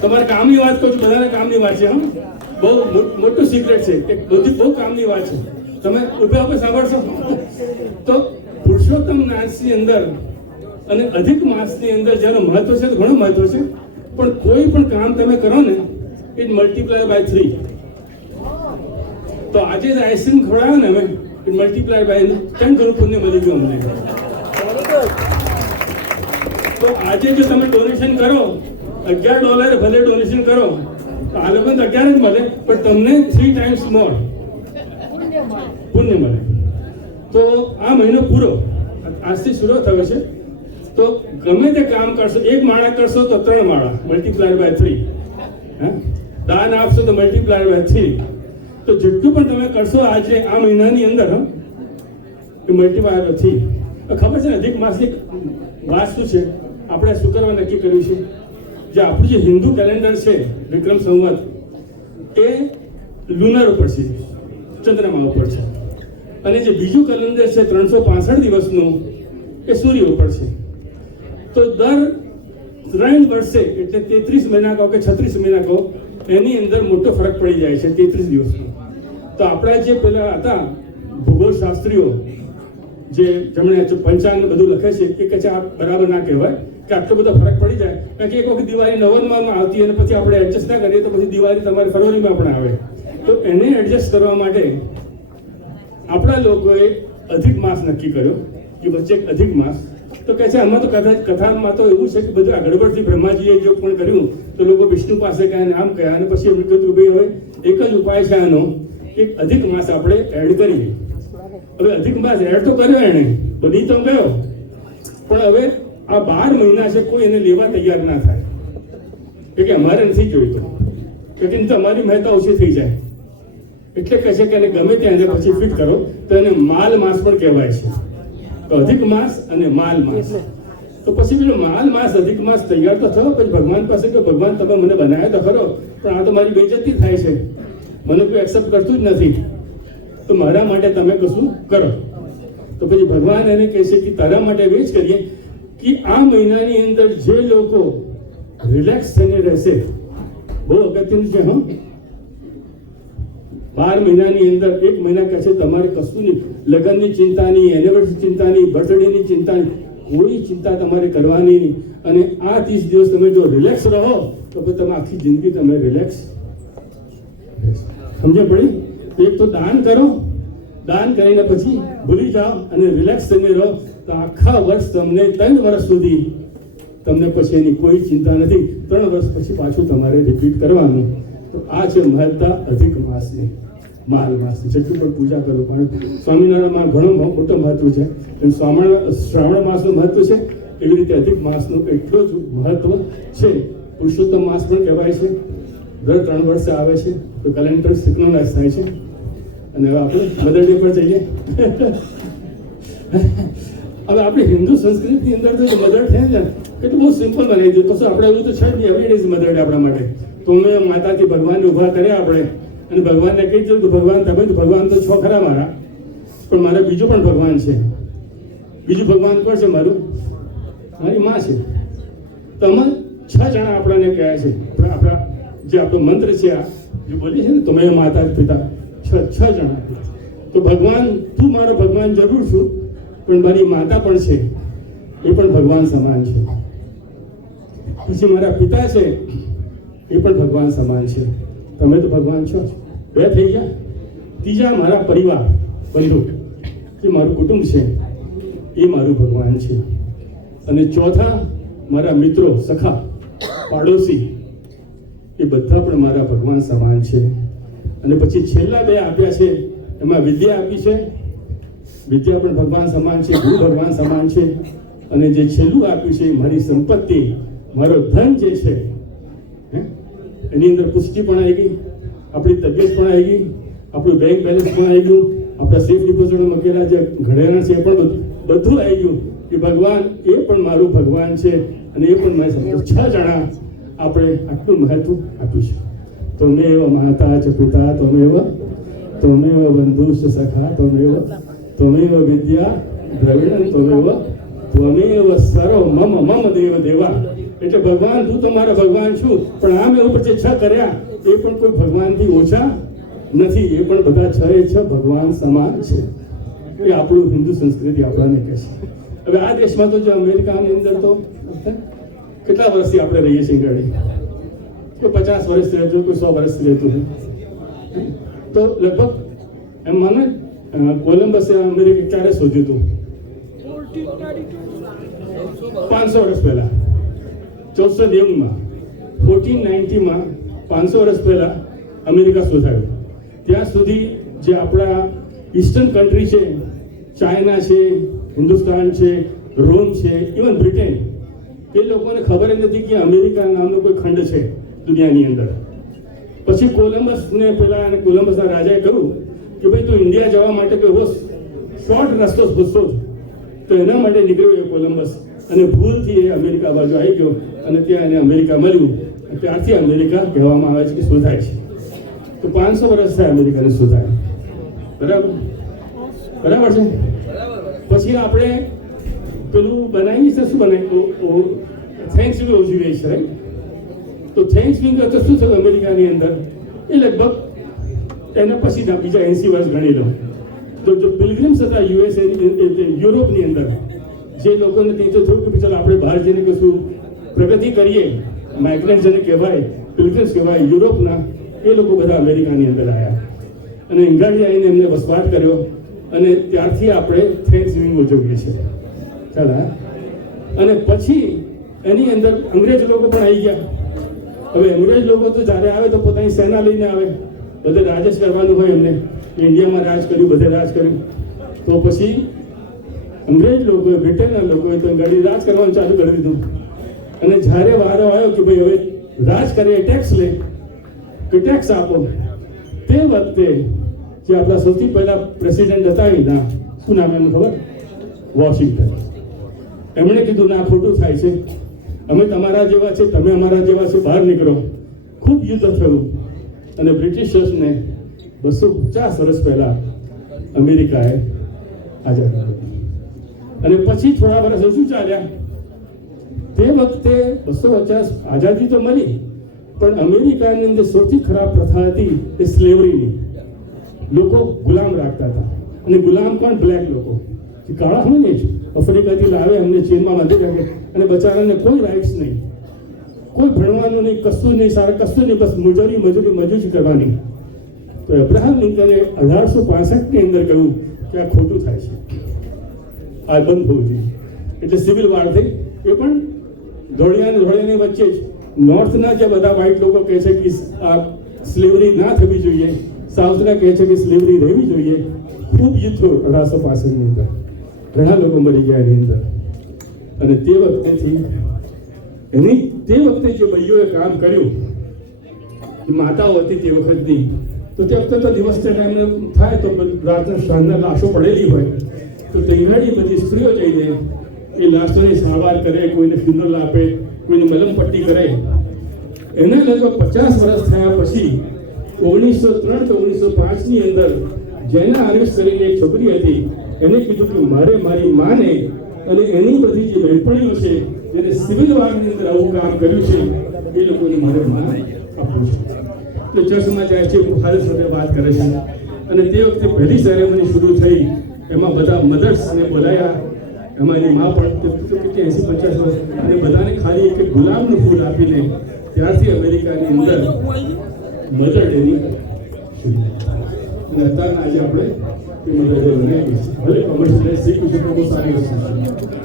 તમારા કામની વાત કહું છું, બધાને કામની વાત છે. હા, બહુ મોટું સિક્રેટ છે કે બધી બહુ કામની વાત છે. તમે ઉભા ઉભા સાંભળશો તો પુરુષોત્તમ માસની અંદર અને અધિક માસની અંદર જેનું મહત્વ છે ઘણું મહત્વ છે. પણ કોઈ પણ કામ તમે કરો ને, ઇટ મલ્ટીપ્લાય બાય 3. તો આજે જ આઈસ્ક્રીમ ખવડાવ્યો ને અમે મલ્ટીપ્લાય બાય 10 ગણું પુણ્ય મળી ગયું અમને. તો આજે જો તમે ડોનેશન કરો $11 ભલે ડોનેશન કરો તો આ લોકોને તો 11 જ મળે પણ તમને 3 times more પુણ્ય મળે. તો આ મહિનો પૂરો આજથી શરૂ થયો છે. તો ગમે તે કામ કરશો, એક માળા કરશો તો 3 માળા મલ્ટીપ્લાય બાય 3. દાન આપશો તો મલ્ટીપ્લાય બાય 3. તો જેટલું પણ તમે કરશો આજે આ મહિનાની અંદર મલ્ટીપ્લાય બાય 3. ખબર છે ને અધિક માસિક વાત શું છે? આપણે શુક્રવાર નક્કી કર્યું છે. જે આપણું જે હિન્દુ કેલેન્ડર છે વિક્રમ સંવત એ લુનર ઉપર છે, ચંદ્રમા ઉપર છે. અને જે બીજું કેલેન્ડર છે 365 દિવસનું એ સૂર્ય ઉપર છે. તો દર 3 વર્ષે એટલે 33 મહિના કહો કે 36 મહિના કહો એની અંદર મોટો ફરક પડી જાય છે 33 દિવસનો. તો આપણા જે પેલા હતા ભૂગોળ શાસ્ત્રીઓ જે જેમણે પંચાંગ બધું લખે છે કે કચ્છ આ બરાબર ના કહેવાય કે આટલો બધો ફરક પડી જાય. કારણ કે એક વખત દિવાળી નવેમ્બરમાં આવતી અને પછી આપણે એડજસ્ટ ના કરીએ તો પછી દિવાળી તમારે ફરવરીમાં પણ આવે. તો એને એડજસ્ટ કરવા માટે આપણા લોકોએ અધિક માસ નક્કી કર્યો કે વચ્ચે એક અધિક માસ. તો કહે છે આમાં તો કથામાં તો એવું છે કે બધું આ ગડબડથી બ્રહ્માજીએ જો પણ કર્યું તો લોકો વિષ્ણુ પાસે ગયા અને આમ ગયા અને પછી એમને કહ્યું ભાઈ હવે એક જ ઉપાય છે આનો, એક અધિક માસ આપણે એડ કરીએ. હવે અધિક માસ એડ તો કર્યો એણે, બધી તો ગયો, પણ હવે આ 12 મહિના છે કોઈ એને લેવા તૈયાર ના થાય કે અમારે નથી જોઈતો, કે તમારી મહેતા ઓછી થઈ જાય. એટલે કહે છે કે એને ગમે ત્યાં પછી ફિટ કરો તો એને માલ માસ પણ કહેવાય છે. તો અધિક માસ અને માલ માસ. તો પછી પેલો માલ માસ અધિક માસ તૈયાર તો થયો. પછી ભગવાન પાસે કે ભગવાન તમે મને બનાવ્યા તો ખરો, પણ આ તો મારી બેઇજ્જતી થાય છે, મને કોઈ એક્સેપ્ટ કરતું જ નથી, તો મારા માટે તમે કશું કરો. તો પછી ભગવાન એને કહે છે કે તારા માટે એ જ કરીએ કે આ મહિનાની અંદર જે લોકો રિલેક્સ થઈને રહેશે, બહુ અગત્યનું છે. 12 મહિનાની અંદર 1 મહિના કહે છે તમારે કશું નહીં, લગ્નની ચિંતા નહીં, એનિવર્સરી ચિંતા નહીં, બર્થડેની ચિંતા નહીં, કોઈ ચિંતા તમારે કરવાની નહીં. અને આ 30 દિવસ તમે જો રિલેક્સ રહો તો પછી તમે આખી જિંદગી તમે રિલેક્સ. સમજણ પડી? એક તો દાન કરો, દાન કરીને પછી ભૂલી જાઓ અને રિલેક્સ થઈને રહો તો આખા વર્ષ તમને 3 વર્ષ સુધી તમને પછી એની કોઈ ચિંતા નથી. 3 વર્ષ પછી પાછું તમારે રિપીટ કરવાનું. તો આ છે મહત્તા અધિક માસની, માલ માસની. જેટલું પણ પૂજા કરો, કારણ સ્વામિનારાયણમાં ઘણો મોટો મહત્વ છે. એમ શ્રાવણ માસનું મહત્વ છે, એવી રીતે અધિક માસનું એટલું જ મહત્વ છે. પુરુષોત્તમ માસ પણ કહેવાય છે, દર 3 વર્ષે આવે છે. તો કેલેન્ડર સિંક્રોનાઇઝ થાય છે. અને હવે આપણે મધર ડે પર જઈએ. હવે આપણી હિન્દુ સંસ્કૃતિની અંદર તો મધર છે ને એટલું બહુ સિમ્પલ બનાવી દીધું. કશું આપણે એવું તો છે જ નહીં. Every day is mother day આપણા માટે. તો મેં માતાજી ભગવાનને ઊભા કર્યા આપણે અને ભગવાનને કહી દીધું કે ભગવાન તમે તો ભગવાન તો છો ખરા મારા, પણ મારા બીજું પણ ભગવાન છે. બીજું ભગવાન કોણ છે? મારું મારી માં છે. તો અમે 6 જણા આપણને કહ્યા છે. આપણા જે આપણો મંત્ર છે આ જે બોલીએ છે ને તમે માતા પિતા 6 જણા. તો ભગવાન તું મારો ભગવાન જરૂર છું, પણ મારી માતા પણ છે, એ પણ ભગવાન સમાન છે. પછી મારા પિતા છે, એ પણ ભગવાન સમાન છે. તમે તો ભગવાન છો. 2 થઈ ગયા. ત્રીજા મારા પરિવાર બંધુ, જે મારું કુટુંબ છે, એ મારું ભગવાન છે. અને ચોથા મારા મિત્રો, સખા, પાડોશી, એ બધા પણ મારા ભગવાન સમાન છે. અને પછી છેલ્લા 2 આપ્યા છે, એમાં વિદ્યા આપી છે, વિદ્યા પણ ભગવાન સમાન છે, ગુરુ ભગવાન સમાન છે. અને જે છેલ્લું આપ્યું છે મારી સંપત્તિ, મારો ધન જે છે, એની અંદર પુષ્ટિ પણ આવી ગઈ, આપણી તબિયત પણ આવી ગઈ, આપણું બેંક બેલેન્સ પણ આવી ગયું, આપણા સેફ ડિપોઝિટમાં મૂકેલા જે ઘરેણા છે એ પણ બધું આવી ગયું કે ભગવાન એ પણ મારું ભગવાન છે. અને એ પણ મારી સાથે 6 જણા આપણે આટલું મહત્વ આપ્યું છે. ત્વમેવ માતા ચ પિતા ત્વમેવ બંધુશ્ચ સખા ત્વમેવ વિદ્યા દ્રવિણં ત્વમેવ સર્વ મમ દેવ દેવા. એટલે ભગવાન તું તો મારા ભગવાન છું, પણ આ મેં ઉપર જે 6 કર્યા એ પણ કોઈ ભગવાનથી ઓછા નથી. એ પણ બધા 6 એ 6 ભગવાન સમાન છે. એ આપણું હિન્દુ સંસ્કૃતિ આપણને કહે છે. હવે આ દેશમાં તો જો અમેરિકાની અંદર તો કેટલા વર્ષથી આપણે રહીએ છીએ ગાડી, કોઈ 50 વર્ષથી રહેતું, કોઈ 100 વર્ષથી રહેતું. તો લગભગ એમ મને કોલંબસે અમેરિકા ક્યારે શોધ્યું હતું? 500 વર્ષ પહેલા, 1492માં, 1490માં, 500 વર્ષ પહેલા અમેરિકા શોધાયું. ત્યાં સુધી જે આપણા ઈસ્ટર્ન કન્ટ્રી છે, ચાઇના છે, હિન્દુસ્તાન છે, રોમ છે, ઇવન બ્રિટેન, એ લોકોને ખબર જ નથી કે અમેરિકા નામનો કોઈ ખંડ છે દુનિયાની અંદર. પછી કોલંબસના રાજાએ કહ્યું કે ભાઈ તું ઇન્ડિયા જવા માટે કોઈ શોર્ટ રસ્તો શોધ. તો એના માટે નીકળ્યો એ કોલંબસ અને ભૂલથી એ અમેરિકા બાજુ આવી ગયો અને ત્યાં એને અમેરિકા મળ્યું. ત્યારથી અમેરિકા કહેવામાં આવે છે કે શોધાય છે. તો 500 વર્ષ થયા અમેરિકાને શોધાય. બરાબર છે. પછી આપણે પેલું બનાવીએ છીએ, શું બનાવ્યું? થેન્ક્સગિવિંગ ઉજવીએ છીએ, રાઈટ? તો થેન્ક્સગિવિંગ તો શું થયું અમેરિકાની અંદર? એ લગભગ એના પછીના બીજા 80 વર્ષ ગણી લો. તો જો પિલગ્રિમ્સ હતા યુએસએ, યુરોપની અંદર, જે લોકોને ત્યાં તો થયું કે ચાલો આપણે બહાર જઈને કશું પ્રગતિ કરીએ, માઇગ્રન્ટ જેને કહેવાય, પિલગ્રિમ્સ કહેવાય યુરોપના, એ લોકો બધા અમેરિકાની અંદર આવ્યા અને ઇંગ્લેન્ડે આવીને એમને વસવાટ કર્યો અને ત્યારથી આપણે થેન્ક્સગિવિંગ ઉજવીએ છીએ. ચાલો. અને પછી એની અંદર અંગ્રેજ લોકો પણ આવી ગયા. હવે અંગ્રેજ લોકો તો જ્યારે આવે તો પોતાની સેના લઈને આવે, બધે રાજ જ કરવાનું હોય એમને. ઇન્ડિયામાં રાજ કર્યું, બધે રાજ કર્યું. તો પછી અંગ્રેજ લોકોએ, બ્રિટનના લોકોએ તો ગાડી રાજ કરવાનું ચાલુ કરી દીધું. અને જ્યારે વારો આવ્યો કે ભાઈ હવે રાજ કરે, ટેક્સ લે કે ટેક્સ આપો, તે વખતે જે આપણા સૌથી પહેલા પ્રેસિડેન્ટ હતા એના, શું નામ એનું ખબર? વોશિંગ્ટન. એમણે કીધું ના, ખોટું થાય છે, અમે તમારા જેવા છે, તમે અમારા જેવા છે, બહાર નીકળો. ખૂબ યુદ્ધ થયું અને બ્રિટિશર્સને 250 વર્ષ પહેલા અમેરિકાએ આઝાદ કર્યું. અને પછી થોડા વર્ષ શું ચાલ્યા? તે વખતે 250 આઝાદી તો મળી, પણ અમેરિકાની અંદર સૌથી ખરાબ પ્રથા હતી એ સ્લેવરીની. લોકો ગુલામ રાખતા હતા. અને ગુલામ કોણ? બ્લેક લોકો, જે કાળા હોય ને, આફ્રિકાથી લાવે, એમને ચેનમાં બાંધી રાખે અને બચારાને કોઈ રાઇટ્સ નહીં, કોઈ ભણવાનું નહીં, કશું નહીં, સારા કશું નહીં, બસ મજૂરી કરવાની. તો અબ્રાહમ લિંકને 1865ની અંદર કહ્યું કે આ ખોટું થાય છે, આ બંધ થવું જોઈએ. એટલે સિવિલ વોર થઈ. એ પણ ધોળિયાની વચ્ચે જ નોર્થના જે બધા વ્હાઇટ લોકો કહે છે કે આ સ્લેવરી ના થવી જોઈએ, સાઉથના કહે છે કે સ્લેવરી રહેવી જોઈએ. ખૂબ યુદ્ધ થયું 1865ની અંદર, ઘણા લોકો મરી ગયા એની અંદર. અને તે વખતે જે ભાઈઓએ કામ કર્યું, માતાઓ હતી તે વખતની, તો તે વખતે તો દિવસના ટાઈમે થાય તો રાતના સાંજના લાશો પડેલી હોય, તો તૈયારી બધી સ્ત્રીઓ જઈને એ લાશોની સારવાર કરે, કોઈને ફ્યુનરલ આપે, કોઈને મલમપટ્ટી કરે. એના લગભગ 50 વર્ષ થયા પછી 1903 તો 1905ની અંદર જેના આર્યસ કરીને એક છોકરી હતી, એને કીધું કે મારે મારી માને અને એની બધી જે બહેનપણીઓ છે જેને સિવિલ વોરની અંદર આવું કામ કર્યું છે, એ લોકોને મારે માન આપવું છે. એટલે ચર્ચમાં જાય છે, ફાધર સાથે વાત કરે છે. અને તે વખતે પહેલી સેરેમની શરૂ થઈ, એમાં બધા મધર્સને બોલાયા. એમાં એની મા પણ 80-50 વર્ષ, અને બધાને ખાલી એક ગુલાબનું ફૂલ આપીને ત્યારથી અમેરિકાની અંદર મધર ડેની શરૂ. અને અત્યારના આજે આપણે એ મધર ડે બનાવી છે. ભલે કોમર્શિયલ શ્રી કૃષ્ણ બહુ સારી વસ્તુ છે,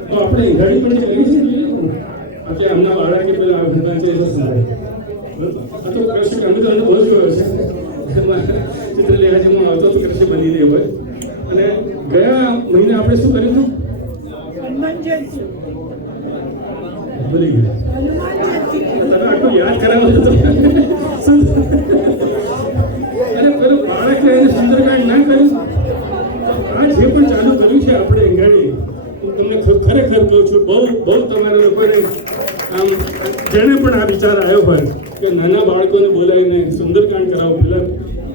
તો આપણે ગાડી પણ જે કરી છે આપણે એમના બાળકે પેલા ઘટના છે એ સંભાળે. આ તો કૃષ્ણ અમે તો બહુ જોયો છે, ચિત્ર લેવા જે હું આવતો તો કૃષ્ણ બની રહે હોય. અને ગયા મહિને આપણે શું કર્યું હતું? ભૂલી ગયા. તમે આટલું યાદ કરાવો તો અને પેલું બાળકે એને સુંદરકાંડ ના કર્યું. આ જે પણ ચાલુ કર્યું છે આપણે અંગાડી, હું તમને ખરેખર કહું છું, બહુ તમારા લોકોને આમ જેને પણ આ વિચાર આવ્યો હોય કે નાના બાળકોને બોલાવીને સુંદરકાંડ કરાવો. પેલા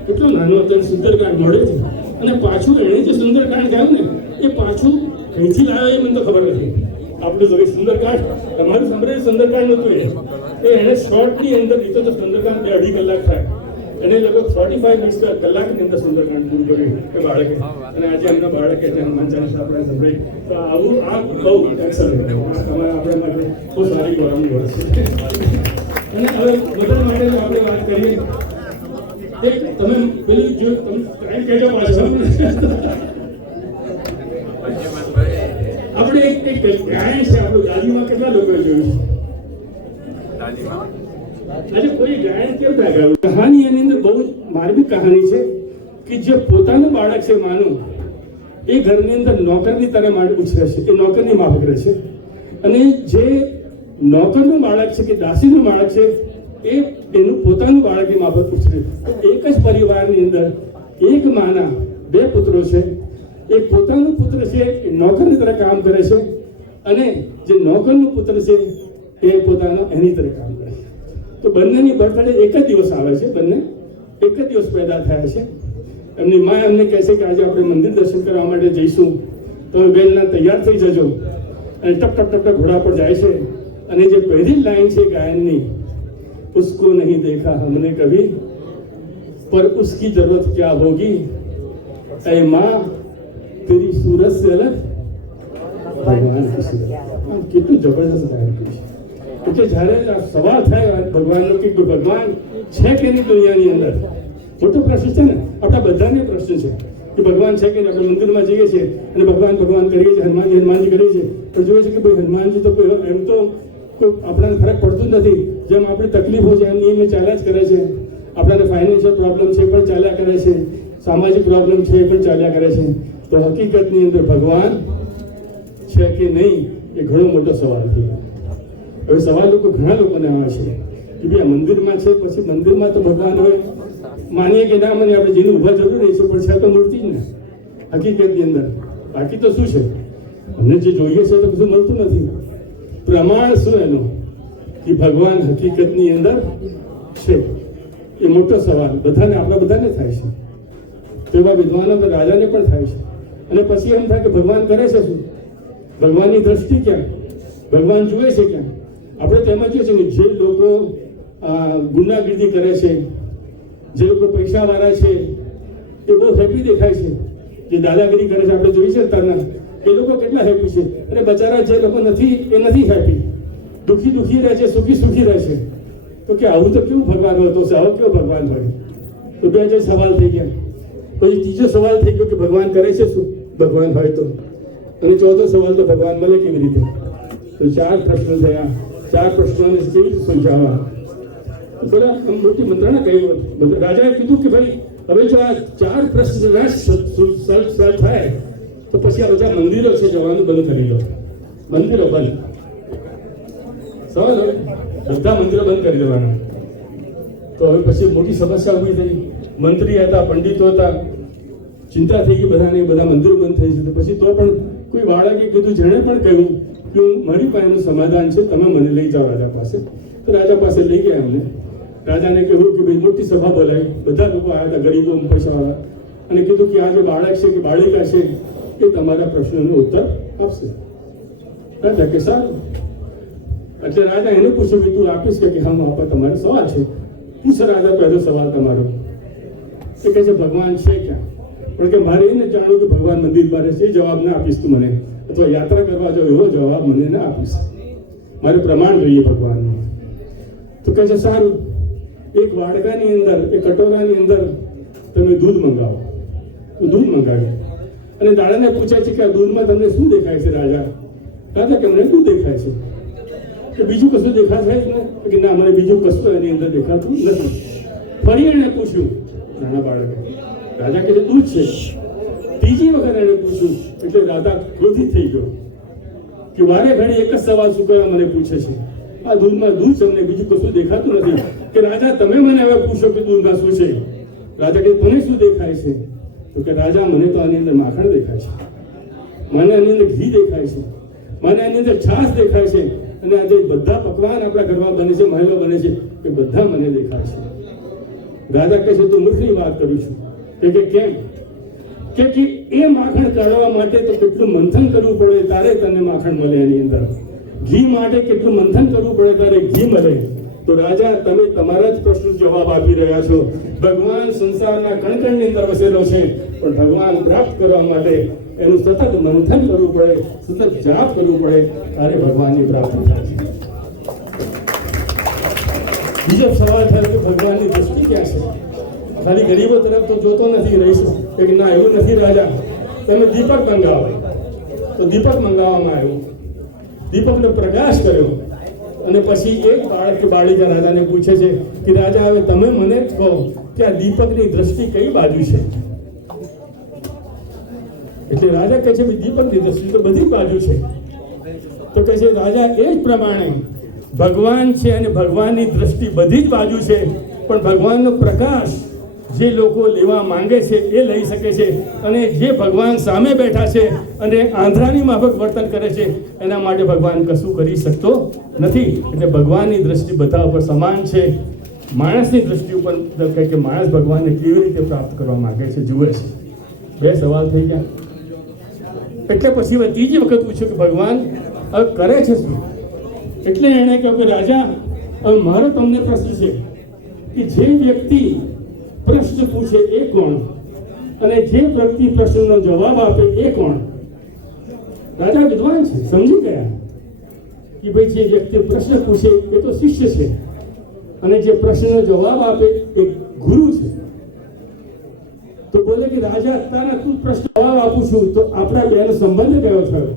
કેટલો નાનો હતો સુંદરકાંડ મળે છે, અને પાછું એણે જે સુંદરકાંડ ગાયું ને એ પાછું અહીંથી લાવ્યો એ મને તો ખબર નથી. આપણે જો સુંદરકાંડ તમારું સાંભળે સુંદરકાંડ નહોતું, એ એણે શોર્ટની અંદર લીધો તો સુંદરકાંડ 2.5 કલાક થાય, એને લગભગ 45 મિનિટ કલાકની અંદર સુંદરકાંડ પૂરું કર્યું એ બાળકે. અને આજે એમના બાળકે હનુમાન ચાલીસા આપણે સંભળાઈ. તો આવું આ બહુ એક્સલન્ટ, તમારા આપણા માટે બહુ સારી ગૌરવની વાત છે. અને હવે બધા માટે આપણે વાત કરીએ તમે પેલું જો તમે ટાઈમ કહેજો પાછો આપણે એક ગાયન છે આપણું દાદીમાં કેટલા લોકો જોયું આજે કોઈ ગાયન કેમ ના ગાયું કહાની એની અંદર બહુ માર્મિક કહાની છે કે જે પોતાનું બાળક છે માનું એ ઘરની અંદર નોકરની તરફ માટે ઉછરે છે એ નોકરની માફક રહે છે અને જે નોકરનું બાળક છે કે દાસીનું બાળક છે એ એનું પોતાનું બાળકની માફક ઉછરે. એક જ પરિવારની અંદર એક માના બે પુત્રો છે. એક પોતાનું પુત્ર છે એ નોકરની તરફ કામ કરે છે અને જે નોકરનું પુત્ર છે એ પોતાનો એની તરફ કામ કરે છે. તો બંનેની બર્થડે એક જ દિવસ આવે છે, બંને એક જ દિવસ પેદા થયા છે. એમની મા એમને કહે છે કે આજે આપણે મંદિર દર્શન કરવા માટે જઈશું, તમે વહેલા તૈયાર થઈ જજો. અને ટપ ટપ ટપ ઘોડા પર જાય છે અને જે પહેલી લાઈન છે ગાયનની, उसको नहीं देखा हमने कभी पर उसकी जरूरत क्या होगी, ऐ माँ तेरी सूरत से अलग भगवान की सूरत. કેટલું જબરદસ્ત ગાયન છે. એટલે જ્યારે આ સવાલ થાય ભગવાનનો કે ભગવાન છે કે નહીં દુનિયાની અંદર, મોટો પ્રશ્ન છે ને, આપણા બધાને પ્રશ્ન છે કે ભગવાન છે કે આપણે મંદિરમાં જઈએ છીએ અને ભગવાન ભગવાન કરીએ છીએ, હનુમાનજી કરીએ છીએ, પણ જોઈએ છે કે ભાઈ હનુમાનજી તો કોઈ એમ તો આપણને ફરક પડતું નથી. જેમ આપણી તકલીફો છે એમની એમ ચાલ્યા જ કરે છે. આપણને ફાઇનાન્શિયલ પ્રોબ્લેમ છે પણ ચાલ્યા કરે છે, સામાજિક પ્રોબ્લેમ છે એ પણ ચાલ્યા કરે છે. તો હકીકતની અંદર ભગવાન છે કે નહીં એ ઘણો મોટો સવાલ છે. હવે સવાલ ઘણા લોકોને આવે છે કે ભાઈ આ મંદિરમાં છે, પછી મંદિરમાં તો ભગવાન હોય, માનીએ કે ના માનીએ, આપણે જેનું ઊભા જરૂરી છે પણ છે તો મૂર્તિ જ ને હકીકતની અંદર. બાકી તો શું છે, અમને જે જોઈએ છે તો બધું મળતું નથી. પ્રમાણ શું એનું કે ભગવાન હકીકતની અંદર છે, એ મોટો સવાલ બધાને, આપણા બધાને થાય છે. તેવા વિદ્વાનો રાજાને પણ થાય છે. અને પછી એમ થાય કે ભગવાન કરે છે શું, ભગવાનની દ્રષ્ટિ ક્યાં, ભગવાન જુએ છે ક્યાં. આપણે તો એમાં જોઈએ છે કે જે લોકો ગુંડાગીરી કરે છે, જે લોકો પૈસાવાળા છે એ બહુ હેપી દેખાય છે. જે દાદાગીરી કરે છે આપણે જોઈએ છે તારના, એ લોકો કેટલા હેપી છે. અને બચારા જે લોકો નથી એ નથી હેપી, દુઃખી રહે છે, સુખી રહે છે. તો કે આવું તો કેવું ભગવાન હતો છે, આવું કેવું ભગવાન હોય. તો બે જે સવાલ થઈ ગયા. પછી ત્રીજો સવાલ થઈ ગયો કે ભગવાન કરે છે શું, ભગવાન હોય તો. અને ચોથો સવાલ તો ભગવાન મળે કેવી રીતે. તો 4 પ્રશ્નો થયા. 4 પ્રશ્નોને કેવી રીતે સમજાવવા. બોલા મોટી મંત્રણા કહ્યું. રાજાએ કીધું કે ભાઈ હવે જો આ 4 પ્રશ્ન થાય તો પછી આ બધા મંદિરો છે જવાનું બંધ કરી દો. મંદિરો બંધ, સવાલ બધા મંદિરો બંધ કરી દેવાના. તો હવે પછી મોટી સમસ્યા ઊભી થઈ. મંત્રી હતા, પંડિતો હતા, ચિંતા થઈ ગઈ બધાને, બધા મંદિરો બંધ થઈ જશે. પછી તો પણ કોઈ બાળકે કીધું, જેણે પણ કહ્યું કે મારી પાસેનું સમાધાન છે, તમે મને લઈ જાઓ રાજા પાસે. તો રાજા પાસે લઈ ગયા એમને. રાજાને કહ્યું કે ભાઈ મોટી સભા બોલાય, બધા લોકો આવ્યા હતા, ગરીબો પૈસાવાળા, અને કીધું કે આ જે બાળક છે કે બાળિકા છે એ તમારા પ્રશ્નનો ઉત્તર આપશે. રાજા કે સારું. એટલે રાજા એને પૂછ્યું કે તું આપીશ કે હા હું આપવા, તમારો સવાલ છે. પૂછે રાજા પહેલો સવાલ તમારો. એ કહે છે ભગવાન છે ક્યાં, પણ કે મારે એને જાણવું કે ભગવાન મંદિરમાં રહે છે, એ જવાબ ના આપીશ તું મને, અથવા યાત્રા કરવા જાવ એવો જવાબ મને ના આપીશ, મારે પ્રમાણ જોઈએ ભગવાનનું. તો કહે છે સારું, એક વાડકાની અંદર, એક કટોરાની અંદર તમે દૂધ મંગાવો. દૂધ મંગાવ્યું અને દાદાને પૂછાય છે કે આ દૂધમાં તમને શું દેખાય છે રાજા. રાજા કે મને દૂધ દેખાય છે. કે બીજું કશું દેખાશે જ ને, કે ના મને બીજું કશું એની અંદર દેખાતું નથી. ફરી એને પૂછ્યું નાના બાળકે. રાજા કે દૂધ છે. ત્રીજી વખત એને પૂછ્યું એટલે રાજા ક્રોધિત થઈ ગયો કે વારે ઘડી એક જ સવાલ શું કરવા મને પૂછે છે. આ દૂધમાં દૂધ છે, અમને બીજું કશું દેખાતું નથી. કે રાજા તમે મને હવે પૂછો કે દૂધમાં શું છે. રાજા કે મને શું દેખાય છે. તો કે રાજા મને તો આની અંદર માખણ દેખાય છે, મને આની અંદર ઘી દેખાય છે, મને આની અંદર છાશ દેખાય છે, અને આજે બધા પકવાન આપણા ઘરમાં બને છે, મહેલો બને છે, એ બધા મને દેખાય છે. રાજા કહે છે તું મૂર્ખની વાત કરું છું. કે કેમ. કે એ માખણ કાઢવા માટે તો કેટલું મંથન કરવું પડે તારે તને માખણ મળે. એની અંદર ઘી માટે કેટલું મંથન કરવું પડે તારે ઘી મળે. તો રાજા તમે તમારા જ પ્રશ્ન જવાબ આપી રહ્યા છો. ભગવાન સંસારના કણકણની અંદર વસેલો છે, પણ ભગવાન પ્રાપ્ત કરવા માટે એનું સતત મંથન કરવું પડે, સતત જાપ કરવું પડે, ત્યારે ભગવાનની પ્રાપ્તિ થાય છે. બીજો સવાલ થયો કે ભગવાનની દ્રષ્ટિ ક્યાં છે. ખાલી ગરીબો તરફ તો જોતો નથી રહીશ કે ના એવું નથી રાજા, તમે દીપક મંગાવો. તો દીપક મંગાવવામાં આવ્યું, દીપકને પ્રકાશ કર્યો અને પછી એક બાળક કે બાળિકા રાજાને પૂછે છે કે રાજા હવે તમે મને જ કહો કે આ દીપકની દ્રષ્ટિ કઈ બાજુ છે. એટલે રાજા કહે છે દીપકની દ્રષ્ટિ તો બધી બાજુ છે. તો કહે છે રાજા એ જ પ્રમાણે ભગવાન છે અને ભગવાનની દ્રષ્ટિ બધી જ બાજુ છે, પણ ભગવાનનો પ્રકાશ જે લોકો લેવા માંગે છે એ લઈ શકે છે, અને જે ભગવાન સામે બેઠા છે અને આંધળાની માફક વર્તન કરે છે એના માટે ભગવાન કશું કરી શકતો નથી. એટલે ભગવાનની દ્રષ્ટિ બધા ઉપર સમાન છે. માણસની દ્રષ્ટિ ઉપર કહે કે માણસ ભગવાનને કેવી રીતે પ્રાપ્ત કરવા માંગે છે જુએ છે. બે સવાલ થઈ ગયા. એટલે પછી ત્રીજી વખત પૂછ્યું કે ભગવાન હવે કરે છે શું? એટલે એણે કહ્યું કે રાજા હવે મારો તમને પ્રશ્ન છે કે જે વ્યક્તિ પ્રશ્ન પૂછે એ કોણ અને જે વ્યક્તિ પ્રશ્નનો જવાબ આપે એ કોણ? રાજા વિદ્વાન છે, સમજી ગયા કે ભાઈ જે વ્યક્તિ પ્રશ્ન પૂછે એ તો શિષ્ય છે અને જે પ્રશ્નનો જવાબ આપે એ ગુરુ છે. તો બોલે કે રાજા અત્યારે તું પ્રશ્ન જવાબ આપું છું તો આપણા બેનો સંબંધ કયો થયો?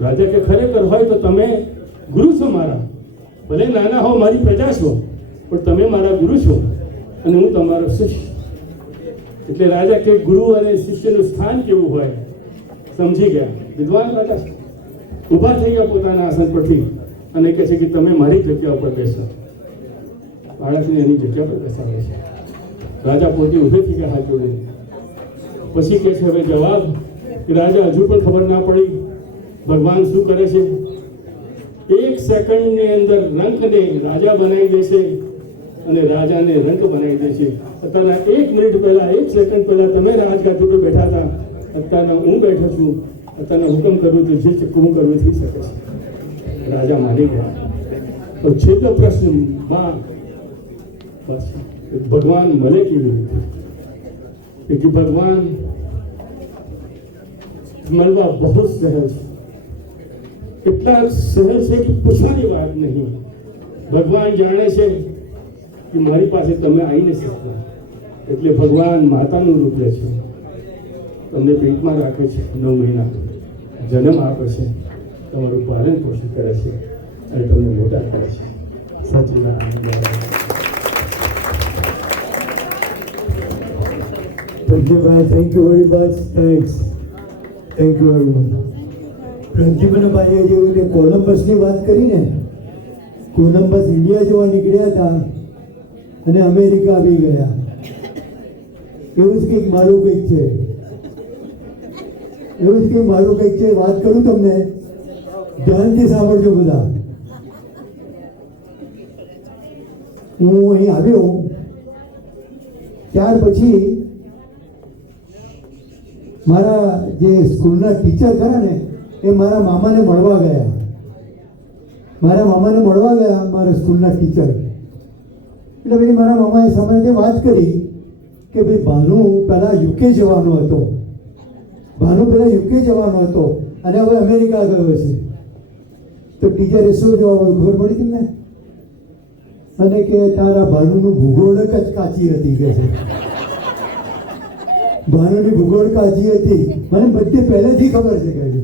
રાજા કે ખરેખર હોય તો તમે ગુરુ છો મારા, ભલે નાના હો મારી પ્રજા છો પણ તમે મારા ગુરુ છો અને હું તમારો શિષ્ય. એટલે રાજા કે ગુરુ અને શિષ્યનું સ્થાન કેવું હોય સમજી ગયા. વિદ્વાન રાજા ઊભા થઈ ગયા પોતાના આસન પરથી અને કહે છે કે તમે મારી જગ્યા ઉપર બેસો. બાળકને એની જગ્યા પર બેસાડે છે. રાજા પોતે ઊભે થઈ ગયા હાથ જોડે. પછી કહે છે હવે જવાબ કે રાજા હજુ પણ ખબર ના પડી ભગવાન શું કરે છે? 1 સેકન્ડની અંદર રંકને રાજા બનાવી દેશે અને રાજાને રંક બનાવી દેશે. અત્યારના 1 મિનિટ પહેલા 1 સેકન્ડ પહેલા તમે રાજગાદી પર બેઠા હતા, અત્યારના હું બેઠો છું, અત્યારના હુકમ કરું તો જે હું કરવું થઈ શકે છે. રાજા માની ગયા. તો છેલ્લો પ્રશ્ન માં બસ ભગવાન મળે કેવી રીતે? કે ભગવાન મળવા બહુ સહેજ છે, એટલા સહેજ છે કે પૂછવાની વાત નહીં. ભગવાન જાણે છે કે મારી પાસે તમે આવી નથી શકતા, એટલે ભગવાન માતાનું રૂપ લે છે, તમને પેટમાં રાખે છે, 9 મહિના જન્મ આપે છે, તમારું પાલન પોષણ કરે છે અને તમને મોટા કરે છે. Sachidanand. Pragnabhai, thank you very much. Thanks, thank you very much. પ્રજ્ઞભાઈએ જેવી રીતે કોલંબસની વાત કરી ને, કોલંબસ ઇન્ડિયા જોવા નીકળ્યા હતા અને અમેરિકા આવી ગયા. એવું જ કંઈક મારું કંઈક છે, એવું જ કંઈક મારું કંઈક છે. વાત કરું તમને, ધ્યાનથી સાંભળજો બધા. હું અહીં આવ્યો ત્યાર પછી મારા જે સ્કૂલના ટીચર ખરા ને એ મારા મામાને મળવા ગયા. મારા સ્કૂલના ટીચર. એટલે ભાઈ મારા મામાએ સમયે વાત કરી કે ભાઈ ભાનુ પહેલાં યુકે જવાનો હતો, અને હવે અમેરિકા ગયો છે. તો ટીચરે શું જવાબ ખબર પડી તમને? અને કે તારા ભાનુનું ભૂગોળ જ કાચી હતી કે છે. ભાનુની ભૂગોળ કાચી હતી, મને બધી પહેલેથી ખબર છે કે છે.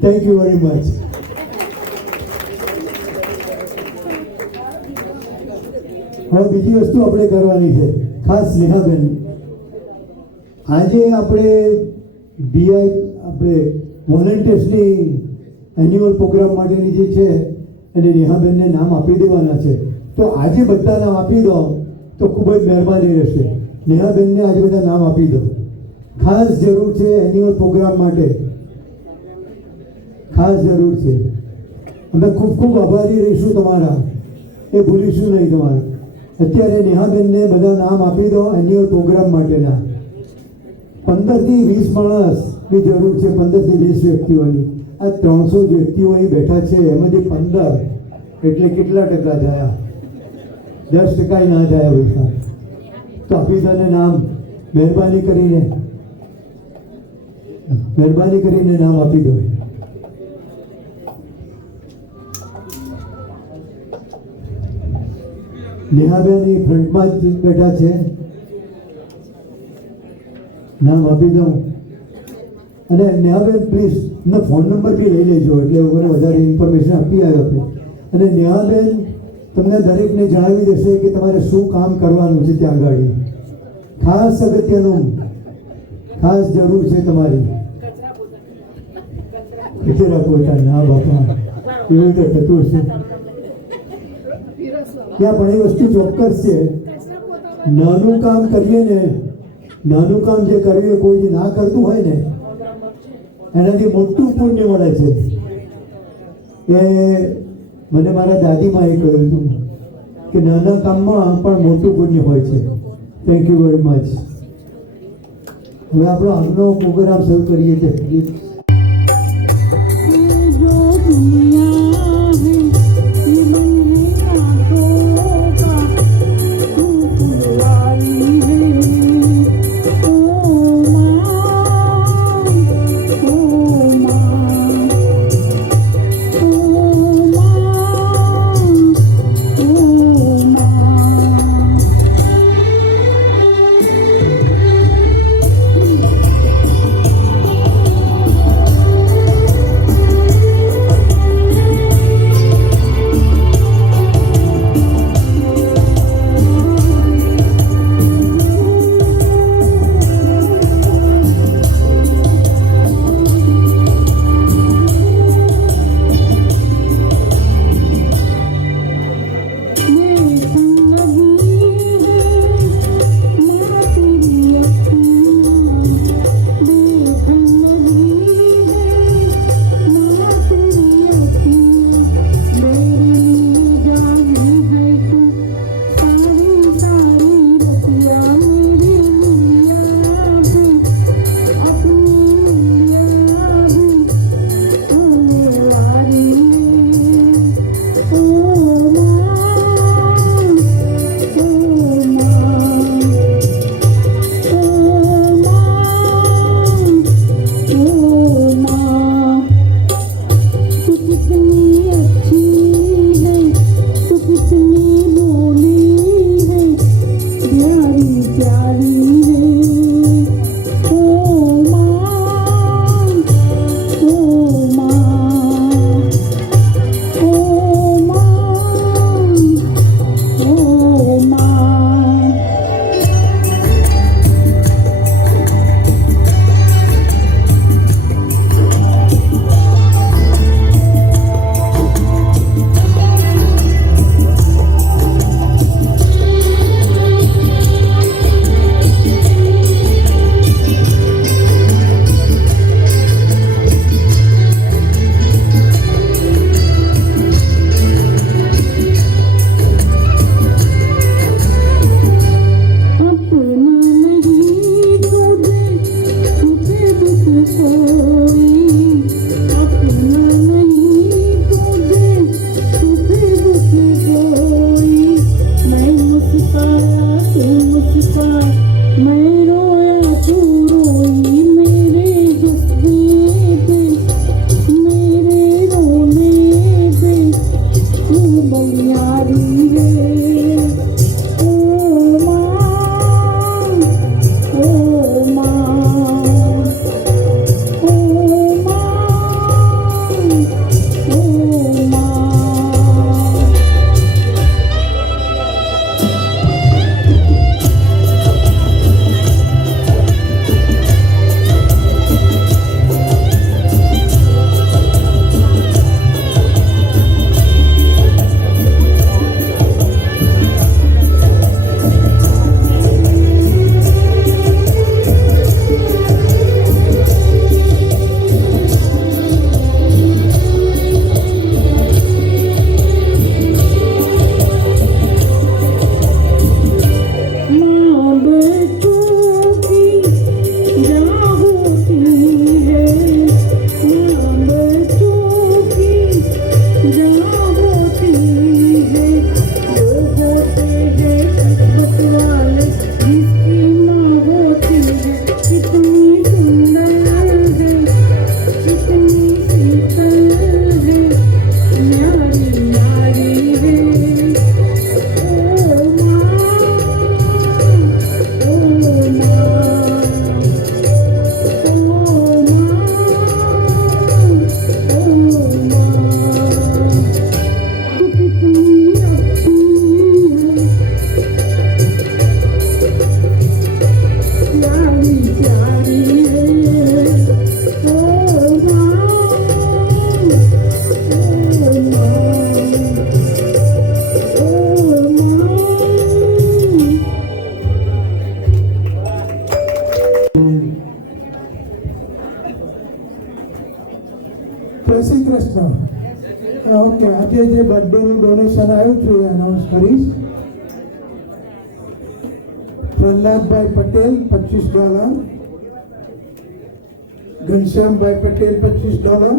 Thank you very much. હવે બીજી વસ્તુ આપણે કરવાની છે ખાસ. નેહાબેન, આજે આપણે વોલન્ટિયર્સની એન્યુઅલ પ્રોગ્રામ માટેની જે છે એને નેહાબેનને નામ આપી દેવાના છે. તો આજે બધા નામ આપી દો તો ખૂબ જ મહેરબાની રહેશે. નેહાબેનને આજે બધા નામ આપી દો. ખાસ જરૂર છે એન્યુઅલ પ્રોગ્રામ માટે, ખાસ જરૂર છે. અમે ખૂબ ખૂબ આભારી રહીશું તમારા, એ ભૂલીશું નહીં તમારે. અત્યારે નેહાબેનને બધા નામ આપી દો એન્યુઅલ પ્રોગ્રામ માટેના. 15 થી 20 માણસની જરૂર છે, 15 થી 20 વ્યક્તિઓની. આ 300 વ્યક્તિઓ અહીં બેઠા છે, એમાંથી 15 એટલે કેટલા ટકા થયા? 10% ના થયા બધા. તો આપી દો ને નામ, મહેરબાની કરીને નામ આપી દો. નેહાબેન એ ફ્રન્ટમાં જ બેઠા છે, નામ આપી દઉં. અને નેહાબેન પ્લીઝ એમનો ફોન નંબર બી લઈ લેજો, એટલે લોકોને વધારે ઇન્ફોર્મેશન આપી આવ્યો આપણે. અને નેહાબેન તમને દરેકને જણાવી દેશે કે તમારે શું કામ કરવાનું છે ત્યાં આગળ. ખાસ અગત્યનું, ખાસ જરૂર છે તમારી. કેટલી રાખો હા બાપા, એવી રીતે થતું હશે ત્યાં. પણ એ વસ્તુ ચોક્કસ છે, નાનું કામ કરીએ ને, નાનું કામ જે કરીએ કોઈ જે ના કરતું હોય ને એનાથી મોટું પુણ્ય મળે છે. એ મને મારા દાદીમાં એ કહ્યું હતું કે નાના કામમાં પણ મોટું પુણ્ય હોય છે. Thank you very much. હવે આપણો આજનો પ્રોગ્રામ શરૂ કરીએ છીએ. કૃષ્ણ. ઓકે, આજે જે બર્થડેનું ડોનેશન આવ્યું છે એ અનાઉન્સ કરીશ. પ્રહલાદભાઈ પટેલ $25, ઘનશ્યામભાઈ પટેલ $25,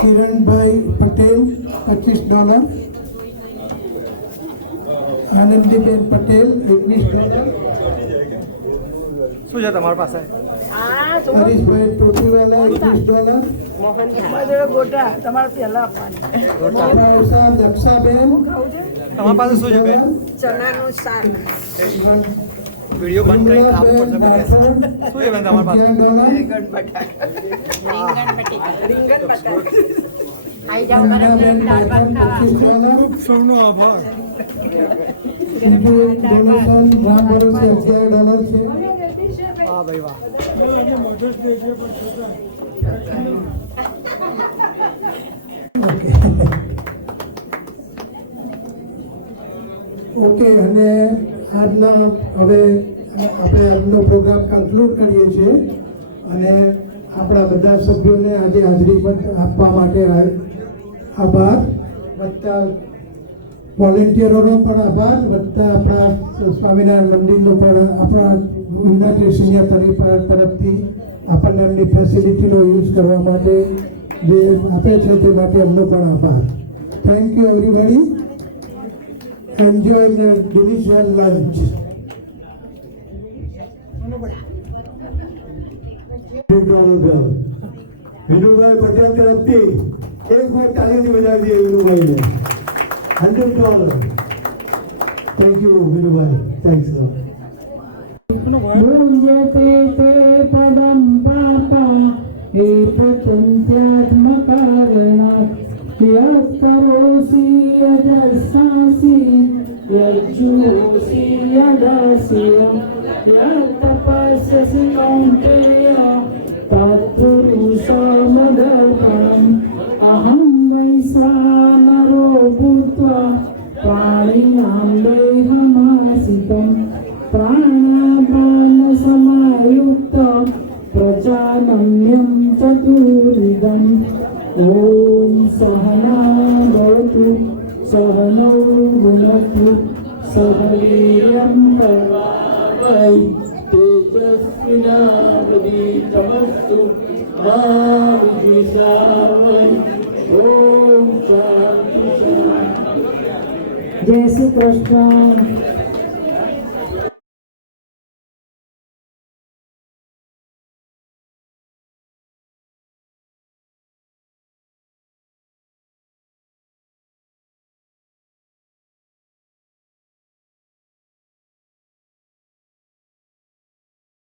કિરણભાઈ પટેલ $25, આનંદીબેન પટેલ $21, શું છે તમારી પાસે? હરીશભાઈ ટોપીવાલા $21, મોટા દક્ષાબેન તમારી પાસે શું છે બેન? ચણાનું શાક. વિડીયો બંધ કરી કામ પર તમે બેસો. શું છે બેન તમારી પાસે? $11, સૌનો આભાર. બીજું એક ડોનેશન રામ ભરોસે $11 છે. વાહ ભાઈ વાહ. ઓકે, અને આજના હવે આપણે આજનો પ્રોગ્રામ કન્ક્લુડ કરીએ છીએ અને આપણા બધા સભ્યોને આજે હાજરી આપવા માટે આભાર, બધા વોલેન્ટિયરોનો પણ આભાર, બધા આપણા સ્વામિનારાયણ મંદિરનો પણ આપણા યુનાઇટેડ સિનિયર તરફથી આપણને એમની ફેસિલિટીનો યુઝ કરવા માટે જે આપે છે તે માટે એમનો પણ આભાર. Thank you everybody. Enjoy the delicious lunch. Vinubhai Patel તરફથી એક વાર તાળીથી વધાવી દઈએ વિનુભાઈને. $100. Thank you Vinubhai. થેન્ક્સ. ભુંજતે તે પદમ પાપા એ પ્રચંત્યાત્મકારણાत् યत् કરોષિ યજસાસિ યજ્જુહોષિ યદાસ્ય યत् તપસ્યસि કૌન્તેય તત્પુરુષમદર્પણम् અહં વૈશ્વાનરો ભૂત્વા પ્રાણિનાં દેહમાસિતम् प्राणापानसमायुक्त प्रजानम्यं चतुर्विधम् ॐ सहनावतु सहनौ भुनक्तु सह वीर्यं करवावहै तेजस्विनावधीतमस्तु मा विद्विषावहै. ॐ शान्ति शान्ति. जय श्री कृष्ण.